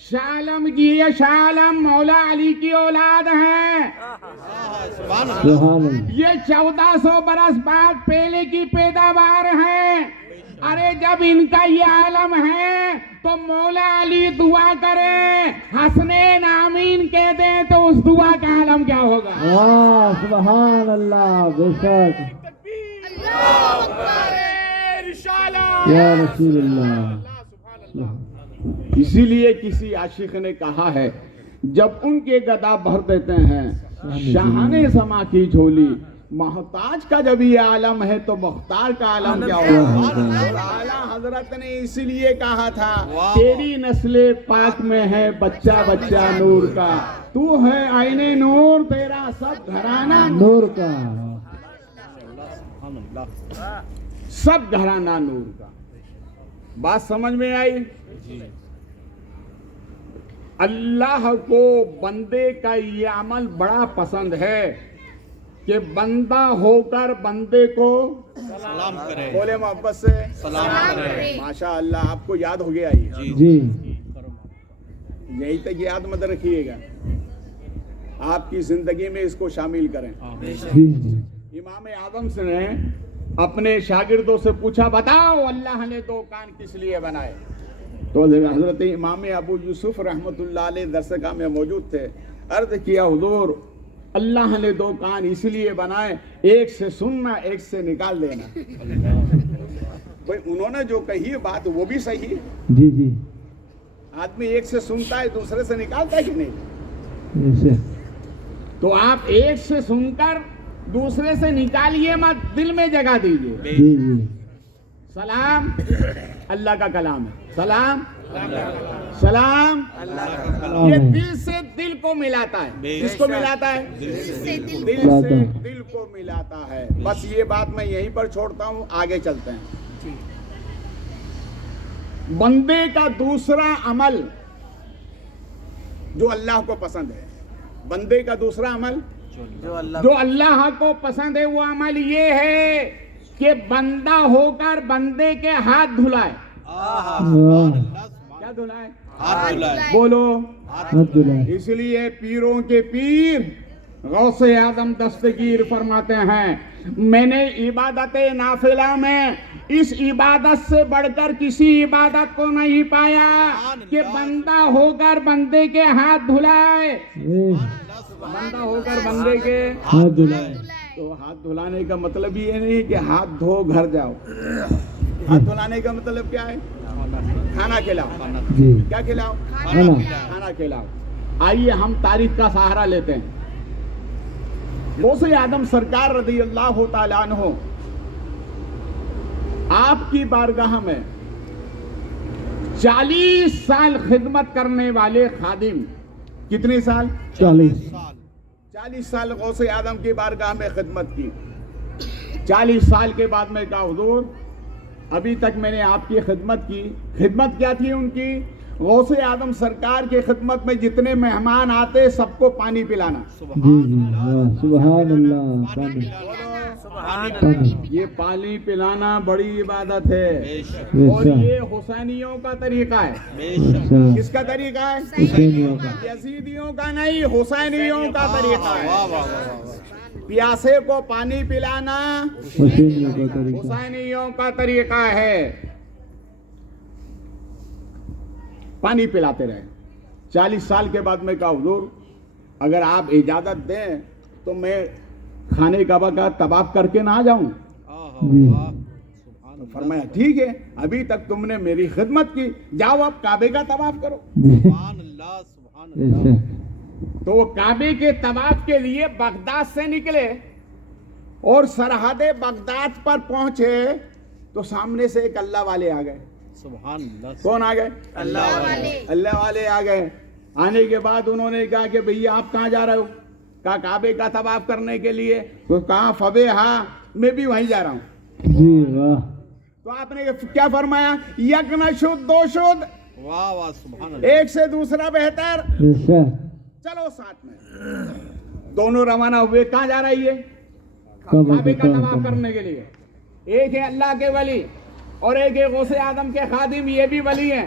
شاہ عالم کی یہ شاہ عالم مولا علی کی اولاد ہیں. سبحان اللہ. یہ 1400 برس بعد پہلے کی پیداوار ہے. ارے جب ان کا یہ عالم ہے تو مولا علی دعا کرے حسنین آمین کہہ دیں تو اس دعا کا عالم کیا ہوگا؟ سبحان اللہ. بے شک یا رسول اللہ. اسی لیے کسی عاشق نے کہا ہے جب ان کے گدا بھر دیتے ہیں شاہانے سما کی جھولی، محتاج کا جب یہ عالم ہے تو مختار کا عالم کیا ہوگا؟ اعلیٰ حضرت نے اسی لیے کہا تھا تیری نسل پاک میں ہے بچہ بچہ نور کا، تو ہے عین نور، تیرا سب گھرانہ نور کا. سب گھرانہ نور کا. بات سمجھ میں آئی؟ اللہ کو بندے کا یہ عمل بڑا پسند ہے کہ بندہ ہو کر بندے کو سلام کرے، بولے محبت سے سلام کرے. ماشاء اللہ. آپ کو یاد ہو گیا یہ؟ جی یہی تک یاد مت رکھیے گا، آپ کی زندگی میں اس کو شامل کریں. جی جی. امام اعظم سے نے اپنے شاگردوں سے پوچھا بتاؤ اللہ نے دو کان کس لیے بنائے؟ تو حضرت امام ابو یوسف رحمۃ اللہ علیہ درسگاہ میں موجود تھے. عرض کیا حضور اللہ نے دو کان اس لیے بنائے، ایک سے سننا ایک سے نکال دینا. بھئی انہوں نے جو کہی بات وہ بھی صحیح ہے. جی جی. آدمی ایک سے سنتا ہے دوسرے سے نکالتا ہے کہ نہیں؟ ایسے. تو آپ ایک سے سن کر دوسرے سے نکالیے مت، دل میں جگہ دیجیے. جی جی. سلام اللہ کا کلام ہے. سلام سلام یہ دل سے دل کو ملاتا ہے. کس کو ملاتا ہے؟ دل سے دل کو ملاتا ہے. بس یہ بات میں یہیں پر چھوڑتا ہوں، آگے چلتے ہیں. بندے کا دوسرا عمل جو اللہ کو پسند ہے، بندے کا دوسرا عمل جو اللہ کو پسند ہے وہ عمل یہ ہے کہ بندہ ہو کر بندے کے ہاتھ دھلائے. کیا دھلائے؟ ہاتھ دھلائے. بولو. ہاتھ دھلائے. اس لیے پیروں کے پیر غوث اعظم دستگیر فرماتے ہیں میں نے عبادت نافلہ میں اس عبادت سے بڑھ کر کسی عبادت کو نہیں پایا کہ بندہ ہو کر بندے کے ہاتھ دھلائے. بندہ ہو کر بندے کے ہاتھ دھلائے. تو ہاتھ دھلانے کا مطلب یہ نہیں کہ ہاتھ دھو گھر جاؤ. ہاتھ دھلانے کا مطلب کیا ہے؟ کھانا کھلاؤ. جی. کیا کھلاؤ؟ کھانا. کھانا کھلاؤ. آئیے ہم تاریخ کا سہارا لیتے ہیں. غوث اعظم سرکار رضی اللہ تعالیٰ عنہ آپ کی بارگاہ میں 40 سال خدمت کرنے والے خادم. کتنے سال؟ 40 سال غوث اعظم کی بارگاہ میں خدمت کی. 40 سال کے بعد میں کہا حضور ابھی تک میں نے آپ کی خدمت کی. خدمت کیا تھی ان کی؟ غوث اعظم سرکار کی خدمت میں جتنے مہمان آتے سب کو پانی پلانا. جی جی. سبحان اللہ. یہ پانی پلانا بڑی عبادت ہے بے اور شک. یہ حسینیوں کا طریقہ ہے. اچھا. کس کا طریقہ ہے؟ حسینیوں کا. یزیدیوں کا نہیں، حسینیوں کا طریقہ ہے. پیاسے کو پانی پلانا حسینیوں کا طریقہ. حسینیوں کا طریقہ ہے. پانی پلاتے رہے. 40 سال کے بعد میں کہا حضور اگر آپ اجازت دیں تو میں کھانے کعبہ کا طواف کر کے نہ آ جاؤں. جی. فرمایا ٹھیک ہے ابھی تک تم نے میری خدمت کی، جاؤ اب کعبے کا طواف کرو. جی. ایسے. تو وہ کعبے کے طواف کے لیے بغداد سے نکلے اور سرحد بغداد پر پہنچے تو سامنے سے ایک اللہ والے آ گئے. کون آ گئے؟ اللہ والے آ گئے. آنے کے بعد انہوں نے کہا کہ بھئی آپ کہاں جا رہے ہو؟ کہا کعبے کا طواف کرنے کے لیے. تو کہا فبے ہاں میں بھی وہیں جا رہا ہوں. جی. واہ. تو آپ نے کیا فرمایا؟ یک نہ شد دو شد، واہ واہ سبحان اللہ. ایک سے دوسرا بہتر، ایسا. چلو ساتھ میں. دونوں روانہ ہوئے. کہاں جا رہی ہے؟ کعبہ کعبے کا کا طواف طواف کرنے کے لیے. ایک ہے اللہ کے ولی اور ایک ہے غوث اعظم کے خادم، یہ بھی ولی ہیں.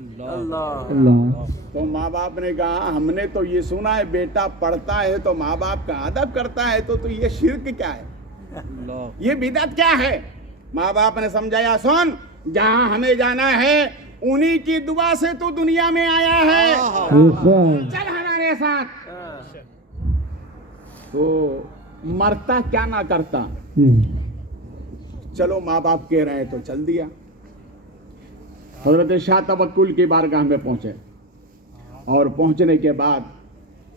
اللہ تو ماں باپ نے کہا ہم نے تو یہ سنا ہے بیٹا پڑھتا ہے تو ماں باپ کا ادب کرتا ہے، تو یہ شرک کیا ہے، اللہ یہ بدعت کیا ہے؟ ماں باپ نے سمجھایا سن جہاں ہمیں جانا ہے انہی کی دعا سے تو دنیا میں آیا ہے، چل ہمارے ساتھ۔ تو مرتا کیا نہ کرتا، چلو ماں باپ کہہ رہے ہیں تو چل دیا۔ حضرت شاہ توکل کی بارگاہ میں پہنچے اور پہنچنے کے بعد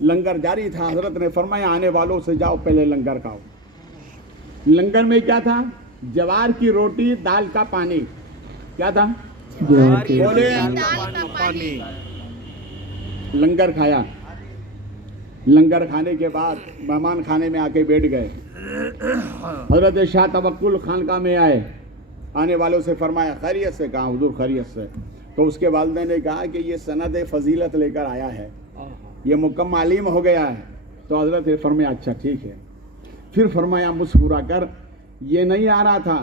لنگر جاری تھا، حضرت نے فرمایا آنے والوں سے جاؤ پہلے لنگر کھاؤ۔ لنگر میں کیا تھا؟ جوار کی روٹی دال کا پانی، کیا تھا؟ بولے پانی لنگر کھایا، لنگر کھانے کے بعد مہمان خانے میں آ کے بیٹھ گئے۔ حضرت شاہ توکل خانقاہ میں آئے، آنے والوں سے فرمایا خیریت سے؟ کہا حضور خیریت سے۔ تو اس کے والدین نے کہا کہ یہ سند فضیلت لے کر آیا ہے، یہ مکمل علیم ہو گیا ہے۔ تو حضرت نے فرمایا اچھا ٹھیک ہے۔ پھر فرمایا مسکرا کر یہ نہیں آ رہا تھا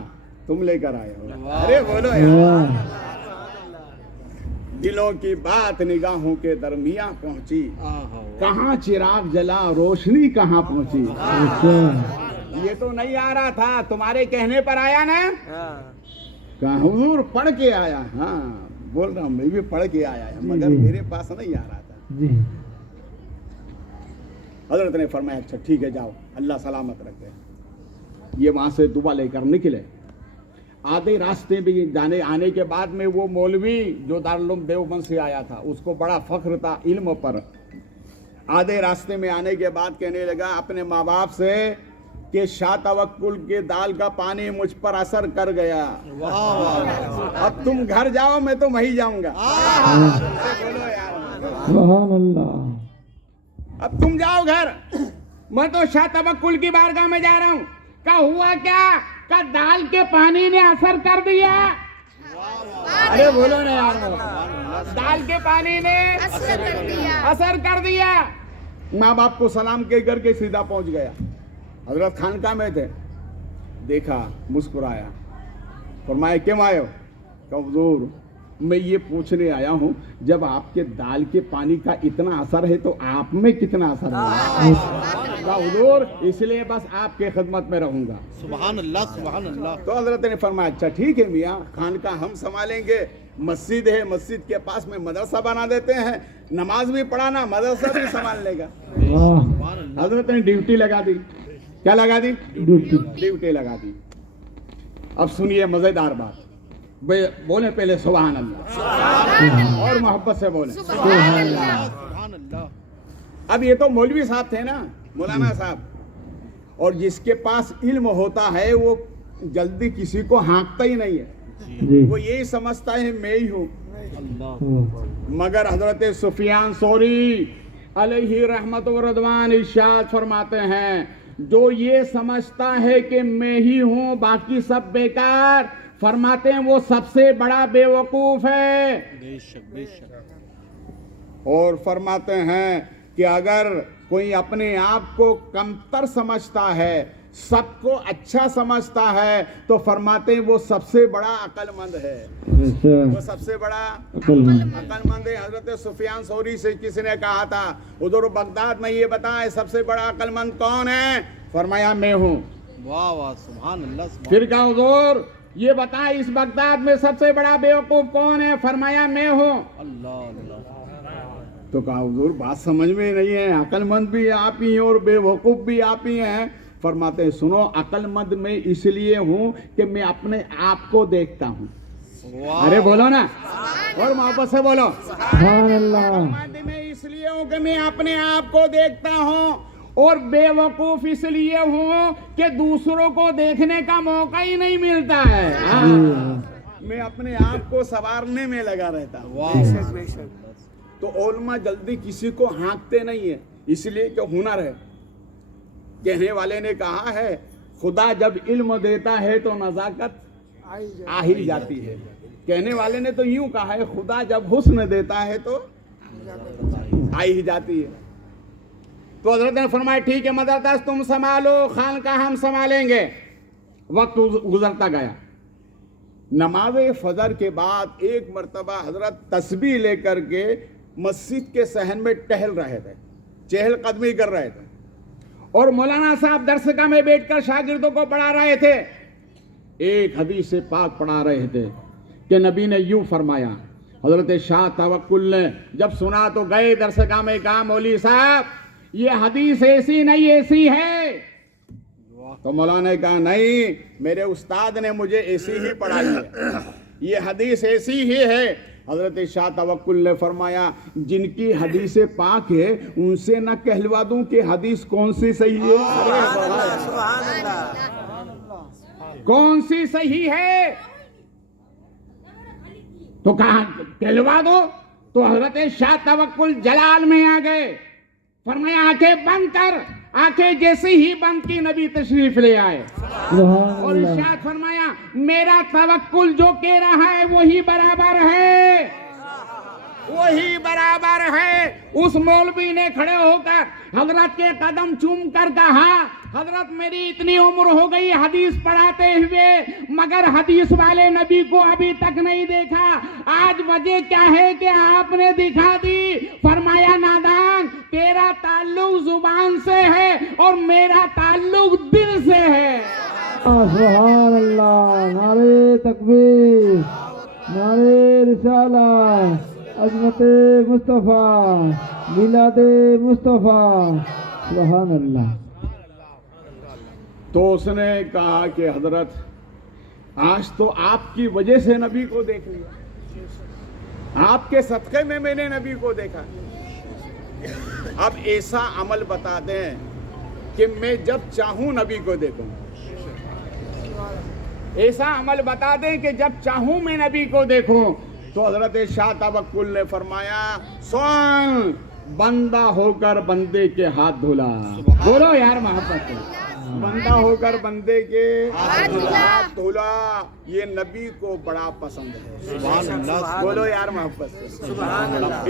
تم لے کر آئے ہو۔ ارے بولو یار، دلوں کی بات نگاہوں کے درمیان پہنچی، کہاں چراغ جلا روشنی کہاں پہنچی۔ یہ تو نہیں آ رہا تھا تمہارے کہنے پر آیا نا؟ کہا حضور پڑھ کے آیا، ہاں بول رہا ہوں میں بھی پڑھ کے آیا ہے مگر میرے پاس نہیں آ رہا تھا۔ حضرت نے فرمایا اچھا ٹھیک ہے جاؤ اللہ سلامت رکھے۔ یہ وہاں سے دعا لے کر نکلے، آدھے راستے بھی جانے آنے کے بعد میں وہ مولوی جو دارالعلوم دیوبند سے آیا تھا اس کو بڑا فخر تھا علم پر، آدھے راستے میں آنے کے بعد کہنے لگا اپنے ماں باپ سے کہ شاہ توکل کے دال کا پانی مجھ پر اثر کر گیا، اب تم گھر جاؤ میں تو وہیں جاؤں گا۔ سبحان اللہ، اب تم جاؤ گھر، میں تو شاہ توکل کی بارگاہ میں جا رہا ہوں۔ کہا ہوا کیا؟ کہا دال کے پانی نے اثر کر دیا۔ ارے بولو نا یار، دال کے پانی نے اثر کر دیا۔ ماں باپ کو سلام کے کر کے سیدھا پہنچ گیا۔ حضرت خانقاہ میں تھے، دیکھا مسکرایا، فرمایا کیوں آئے ہو؟ کہا حضور میں یہ پوچھنے آیا ہوں جب آپ کے دال کے پانی کا اتنا اثر ہے تو آپ میں کتنا اثر ہے؟ کہا حضور اس لیے بس آپ کے خدمت میں رہوں گا۔ سبحان اللہ سبحان اللہ۔ تو حضرت نے فرمایا اچھا ٹھیک ہے میاں، خانقاہ ہم سنبھالیں گے، مسجد ہے مسجد کے پاس میں مدرسہ بنا دیتے ہیں، نماز بھی پڑھانا مدرسہ بھی سنبھال لے گا۔ حضرت نے ڈیوٹی لگا دی، کیا لگا دی؟ ڈیوٹی لگا دی۔ اب سنیے مزیدار بات، بولے پہلے سبحان اللہ اور محبت سے بولیں سبحان اللہ۔ اب یہ تو مولوی صاحب تھے نا، مولانا صاحب، اور جس کے پاس علم ہوتا ہے وہ جلدی کسی کو ہانکتا ہی نہیں ہے، وہ یہی سمجھتا ہے میں ہی ہوں۔ مگر حضرت سفیان ثوری علیہ رحمت و رضوان ارشاد فرماتے ہیں جو یہ سمجھتا ہے کہ میں ہی ہوں باقی سب بیکار، فرماتے ہیں وہ سب سے بڑا بے وقوف ہے۔ بے شک بے شک۔ اور فرماتے ہیں کہ اگر کوئی اپنے آپ کو کمتر سمجھتا ہے سب کو اچھا سمجھتا ہے تو فرماتے ہیں وہ سب سے بڑا عقل مند ہے، وہ سب سے بڑا عقل مند ہے۔ حضرت سفیان ثوری سے کسی نے کہا تھا حضور بغداد میں یہ بتائے سب سے بڑا عقل مند کون ہے؟ فرمایا میں ہوں۔ واہ واہ سبحان اللہ سبحان پھر کہا حضور یہ بتائے اس بغداد میں سب سے بڑا بیوقوف کون ہے؟ فرمایا میں ہوں۔ اللہ اللہ۔ تو کہا حضور بات سمجھ میں نہیں ہے، عقل مند بھی آپ ہی ہیں اور بے وقوف بھی آپ ہی ہیں۔ فرماتے ہیں سنو عقل مند میں اس لیے ہوں کہ میں اپنے آپ کو دیکھتا ہوں۔ ارے بولو نا اور محبت سے بولو، سبحان اللہ، عقل مند میں اس لیے ہوں کہ میں اپنے آپ کو دیکھتا ہوں، اور بے وقوف اس لیے ہوں کہ دوسروں کو دیکھنے کا موقع ہی نہیں ملتا ہے۔ میں اپنے آپ کو سنوارنے میں لگا رہتا ہوں۔ تو علماء جلدی کسی کو ہانکتے نہیں ہیں، اس لیے کہ ہنر ہے۔ کہنے والے نے کہا ہے خدا جب علم دیتا ہے تو نزاکت آ ہی جاتی ہے، کہنے والے نے تو یوں کہا ہے خدا جب حسن دیتا ہے تو آ ہی جاتی ہے۔ تو حضرت نے فرمایا ٹھیک ہے مدرسہ تم سنبھالو، خانقاہ ہم سنبھالیں گے۔ وقت گزرتا گیا، نماز فجر کے بعد ایک مرتبہ حضرت تسبیح لے کر کے مسجد کے صحن میں ٹہل رہے تھے، چہل قدمی کر رہے تھے، اور مولانا صاحب درسگاہ میں بیٹھ کر شاگردوں کو پڑھا رہے تھے. ایک حدیث پاک پڑھا رہے تھے کہ نبی نے یوں فرمایا. حضرت شاہ توکل نے جب سنا تو گئے درسگاہ میں، کہا مولوی صاحب یہ حدیث ایسی نہیں ایسی ہے. تو مولانا نے کہا نہیں، میرے استاد نے مجھے ایسی ہی پڑھائی ہے، یہ حدیث ایسی ہی ہے. حضرت شاہ توکل نے فرمایا جن کی حدیث پاک ہے ان سے نہ کہلوا دوں کہ حدیث کون سی صحیح ہے. کون سی صحیح ہے تو کہا کہلوا دو. تو حضرت شاہ توکل جلال میں آ گئے، فرمایا آنکھیں بند کر. آنکھیں جیسے ہی بند کی نبی تشریف لے آئے اور ارشاد فرمایا میرا توکل جو کہہ رہا ہے وہی برابر ہے، وہی برابر ہے. اس مولوی نے کھڑے ہو کر حضرت کے قدم چوم کر کہا حضرت میری اتنی عمر ہو گئی حدیث پڑھاتے ہوئے مگر حدیث والے نبی کو ابھی تک نہیں دیکھا. آج وجہ کیا ہے کہ آپ نے دکھا دی. فرمایا نادان تیرا تعلق زبان سے ہے اور میرا تعلق دل سے ہے. سبحان اللہ. نعرے تکبیر، نعرے رسالہ، عظمت مصطفیٰ، میلاد مصطفیٰ. سبحان اللہ. تو اس نے کہا کہ حضرت آج تو آپ کی وجہ سے نبی کو دیکھ لیا، آپ کے صدقے میں نے نبی کو دیکھا. اب ایسا عمل بتا دیں کہ میں جب چاہوں نبی کو دیکھوں. ایسا عمل بتا دیں کہ جب چاہوں میں نبی کو دیکھوں. تو حضرت شاہ توکل نے فرمایا سن بندہ ہو کر بندے کے ہاتھ دھولا. بولو یار محبت سے. بندہ ہو کر بندے کے ہاتھ دھولا. یہ نبی کو بڑا پسند ہے. بولو یار محبت سے.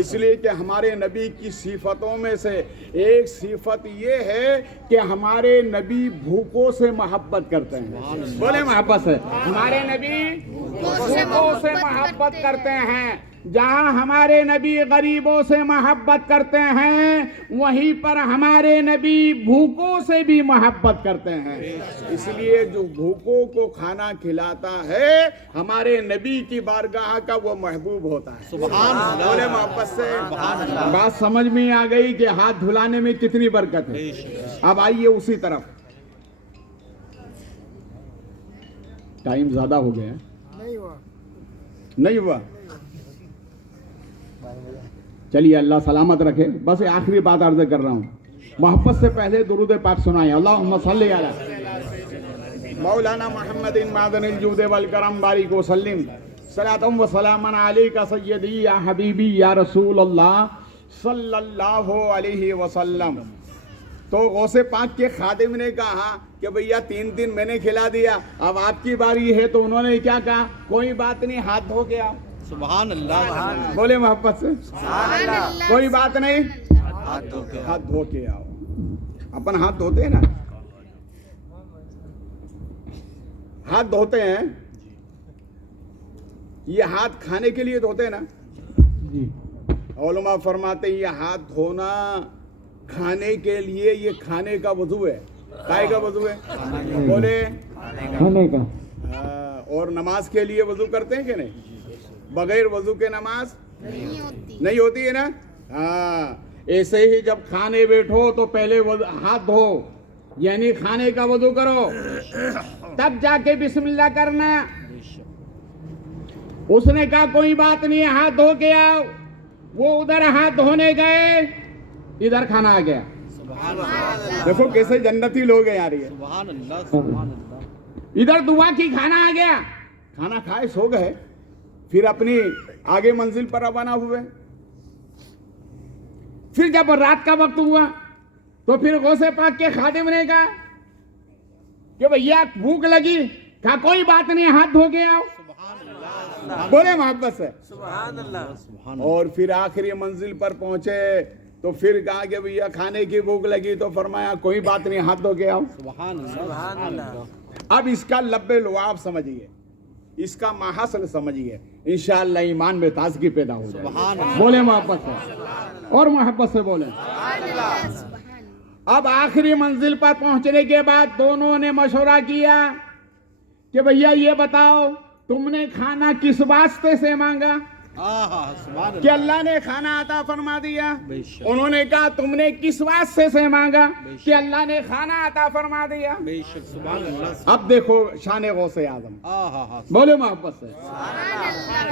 اس لیے کہ ہمارے نبی کی صفتوں میں سے ایک صفت یہ ہے کہ ہمارے نبی بھوکوں سے محبت کرتے ہیں. بولے محبت سے. ہمارے نبی بھوکوں سے محبت کرتے ہیں. جہاں ہمارے نبی غریبوں سے محبت کرتے ہیں وہیں پر ہمارے نبی بھوکوں سے بھی محبت کرتے ہیں. اس لیے جو بھوکوں کو کھانا کھلاتا ہے ہمارے نبی کی بارگاہ کا وہ محبوب ہوتا ہے. سبحان اللہ. بولے محبت سے. بات سمجھ میں آ گئی کہ ہاتھ دھلانے میں کتنی برکت ہے. اب آئیے اسی طرف. ٹائم زیادہ ہو گیا. نہیں ہوا. چلیے اللہ سلامت رکھے. بس آخری بات عرض کر رہا ہوں. محبت سے پہلے درود پاک سنائیں. اللہم صلی علی مولانا محمد معدن الجود والکرم بارک وسلم صلاۃ و سلاما علیک سیدی یا حبیبی یا رسول اللہ صلی اللہ علیہ وسلم. تو غوث پاک کے خادم نے کہا کہ بھیا 3 دن میں نے کھلا دیا، اب آپ کی باری ہے. تو انہوں نے کیا کہا کوئی بات نہیں ہاتھ دھو کے آؤ. سبحان اللہ. بولے محبت سے. کوئی بات نہیں ہاتھ دھو کے آؤ. اپن ہاتھ دھوتے ہیں نا، ہاتھ دھوتے ہیں. یہ ہاتھ کھانے کے لیے دھوتے ہیں نا. علماء فرماتے ہیں یہ ہاتھ دھونا کھانے کے لیے، یہ کھانے کا وضو ہے. کائے کا وضو ہے؟ بولے کھانے کا. اور نماز کے لیے وضو کرتے ہیں کہ نہیں؟ بغیر وضو کے نماز نہیں ہوتی ہے نا. ہاں ایسے ہی جب کھانے بیٹھو تو پہلے ہاتھ دھو، یعنی کھانے کا وضو کرو، تب جا کے بسم اللہ کرنا. اس نے کہا کوئی بات نہیں ہاتھ دھو کے آؤ. وہ ادھر ہاتھ دھونے گئے، ادھر کھانا آ گیا. دیکھو کیسے جنتی لوگ ہیں یار. یہ سبحان اللہ. سبحان اللہ. ادھر دعا کی کھانا آ گیا. کھانا کھائے سو گئے، پھر اپنی آگے منزل پر روانہ ہوئے. پھر جب رات کا وقت ہوا تو پھر غوث پاک کے خادم نے کہا کہ بھیا بھوک لگی. کہا کوئی بات نہیں ہاتھ دھو کے آؤ. بولے محبت سے. سبحان اللہ. اور پھر آخری منزل پر پہنچے تو پھر کہا کہ بھیا کھانے کی بھوک لگی. تو فرمایا کوئی بات نہیں ہاتھ دھو کے آؤ. سبحان اللہ. اب اس کا لب لعاب سمجھیے. اس کا ماحصل سمجھیے، انشاءاللہ ایمان میں تازگی پیدا ہو جائے. سبحان اللہ. بولے محبت سے اور محبت سے بولیں. اب آخری منزل پر پہنچنے کے بعد دونوں نے مشورہ کیا کہ بھیا یہ بتاؤ تم نے کھانا کس واسطے سے مانگا سبحان کہ اللہ. اللہ نے کھانا عطا فرما دیا. بے شک. انہوں نے کہا تم نے کس واسطے سے مانگا کہ اللہ نے کھانا عطا فرما دیا. بے شک. سبحان اللہ. اب دیکھو شان غوث اعظم، بولے محبت سے.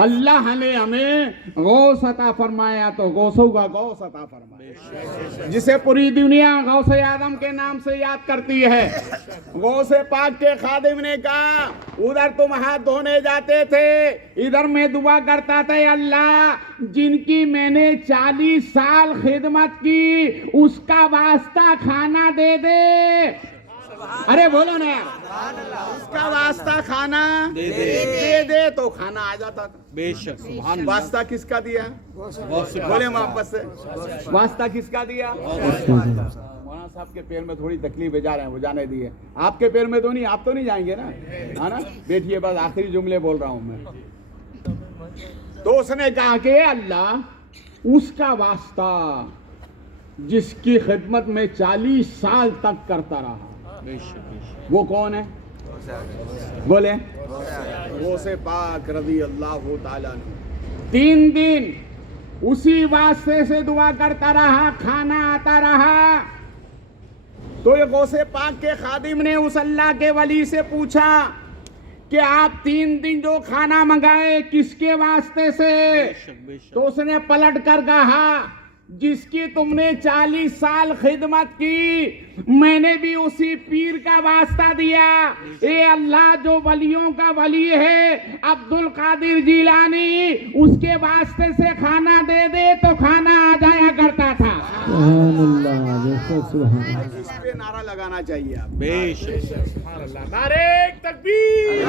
اللہ نے ہمیں غوث عطا فرمایا تو غوثوں کا غوث عطا فرمایا، جسے پوری دنیا غوث اعظم کے نام سے یاد کرتی ہے. غوث پاک کے خادم نے کہا ادھر تم ہاتھ دھونے جاتے تھے، ادھر میں دعا کرتا تھا اللہ جن کی میں نے 40 سال خدمت کی اس کا واسطہ کھانا دے دے. ارے بولو نا، اس کا واسطہ کھانا دے دے تو کھانا آ جاتا تھا. بے شک. سبحان اللہ. واسطہ کس کا دیا؟ بولے محبت سے، واسطہ کس کا دیا؟ مولانا صاحب کے پیر میں تھوڑی تکلیف ہے، جا رہے ہیں وہ جانے دیے. آپ کے پیر میں تو نہیں، آپ تو نہیں جائیں گے نا، ہے نا. بیٹھیے بس آخری جملے بول رہا ہوں میں. تو اس نے کہا کہ اللہ اس کا واسطہ جس کی خدمت میں 40 سال تک کرتا رہا، بے شک. وہ کون ہے؟ بولے غوث پاک رضی اللہ تعالیٰ عنہ. 3 دن اسی واسطے سے دعا کرتا رہا، کھانا آتا رہا. تو یہ غوث پاک کے خادم نے اس اللہ کے ولی سے پوچھا کہ آپ 3 دن جو کھانا منگائے کس کے واسطے سے؟ تو اس نے پلٹ کر کہا جس کی تم نے 40 سال خدمت کی میں نے بھی اسی پیر کا واسطہ دیا. اے اللہ جو ولیوں کا ولی ہے عبد القادر جیلانی، اس کے واسطے سے کھانا دے دے تو کھانا آ جایا کرتا تھا. سبحان اللہ. جیسے سبحان اللہ. اس پہ نعرہ لگانا چاہیے آپ. بے شک. سبحان اللہ. نعرہ تکبیر،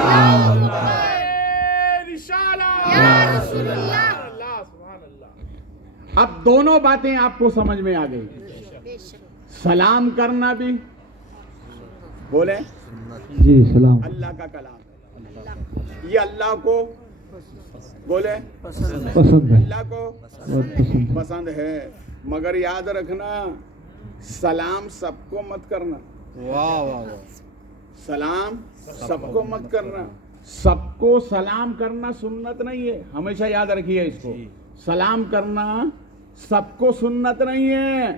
رسالہ یا رسول اللہ. اب دونوں باتیں آپ کو سمجھ میں آ گئی. سلام کرنا بھی بولے جی سلام اللہ کا کلام ہے، یہ اللہ کو بولے پسند ہے، اللہ کو بہت پسند ہے. پسند ہے. مگر یاد رکھنا سلام سب کو مت کرنا. واہ واہ واہ. سلام سب کو مت کرنا. سب کو سلام کرنا سنت نہیں ہے، ہمیشہ یاد رکھیے اس کو. سلام کرنا سب کو سنت نہیں ہے.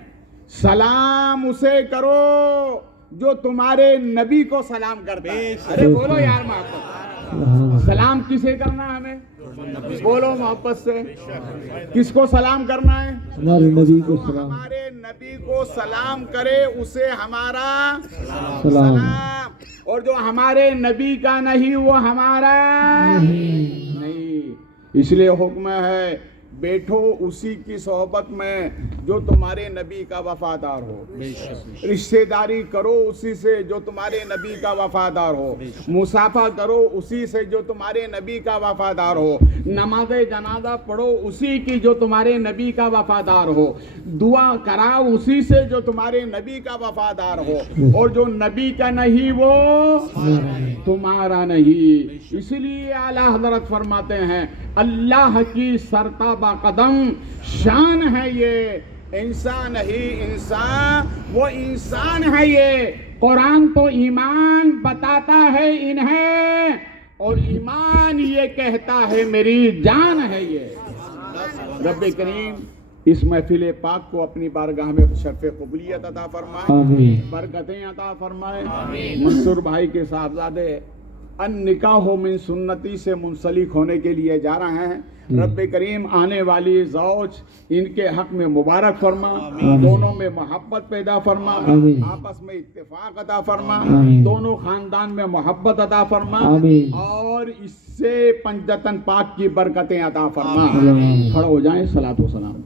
سلام اسے کرو جو تمہارے نبی کو سلام کرتا ہے. ارے بولو یار محبت. سلام کسے کرنا ہے ہمیں؟ بولو محبت سے. کس کو سلام کرنا ہے؟ ہمارے نبی کو سلام. ہمارے نبی کو سلام کرے اسے ہمارا سلام. اور جو ہمارے نبی کا نہیں وہ ہمارا نہیں. اس لیے حکم ہے بیٹھو اسی کی صحبت میں جو تمہارے نبی کا وفادار ہو. رشتہ داری کرو اسی سے جو تمہارے نبی کا وفادار ہو. مصافحہ کرو اسی سے جو تمہارے نبی کا وفادار ہو. نماز جنازہ پڑھو اسی کی جو تمہارے نبی کا وفادار ہو. دعا کراؤ اسی سے جو تمہارے نبی کا وفادار ہو. اور جو نبی کا نہیں وہ تمہارا نہیں. اس لیے اعلیٰ حضرت فرماتے ہیں اللہ کی سرتابہ قدم شان ہے یہ، انسان ہی انسان وہ انسان ہے یہ. قرآن تو ایمان بتاتا ہے انہیں اور ایمان یہ کہتا ہے میری جان ہے یہ. رب کریم اس محفل پاک کو اپنی بارگاہ میں شرف قبولیت عطا فرمائے، آمین. برکتیں عطا فرمائے. منصور بھائی کے صاحبزادے ان نکاح من سنتی سے منسلک ہونے کے لیے جا رہے ہیں. رب کریم آنے والی زوج ان کے حق میں مبارک فرما، دونوں میں محبت پیدا فرما، آپس میں اتفاق عطا فرما، دونوں خاندان میں محبت عطا فرما اور اس سے پنجتن پاک کی برکتیں عطا فرما. کھڑا ہو جائیں. صلاۃ و سلام.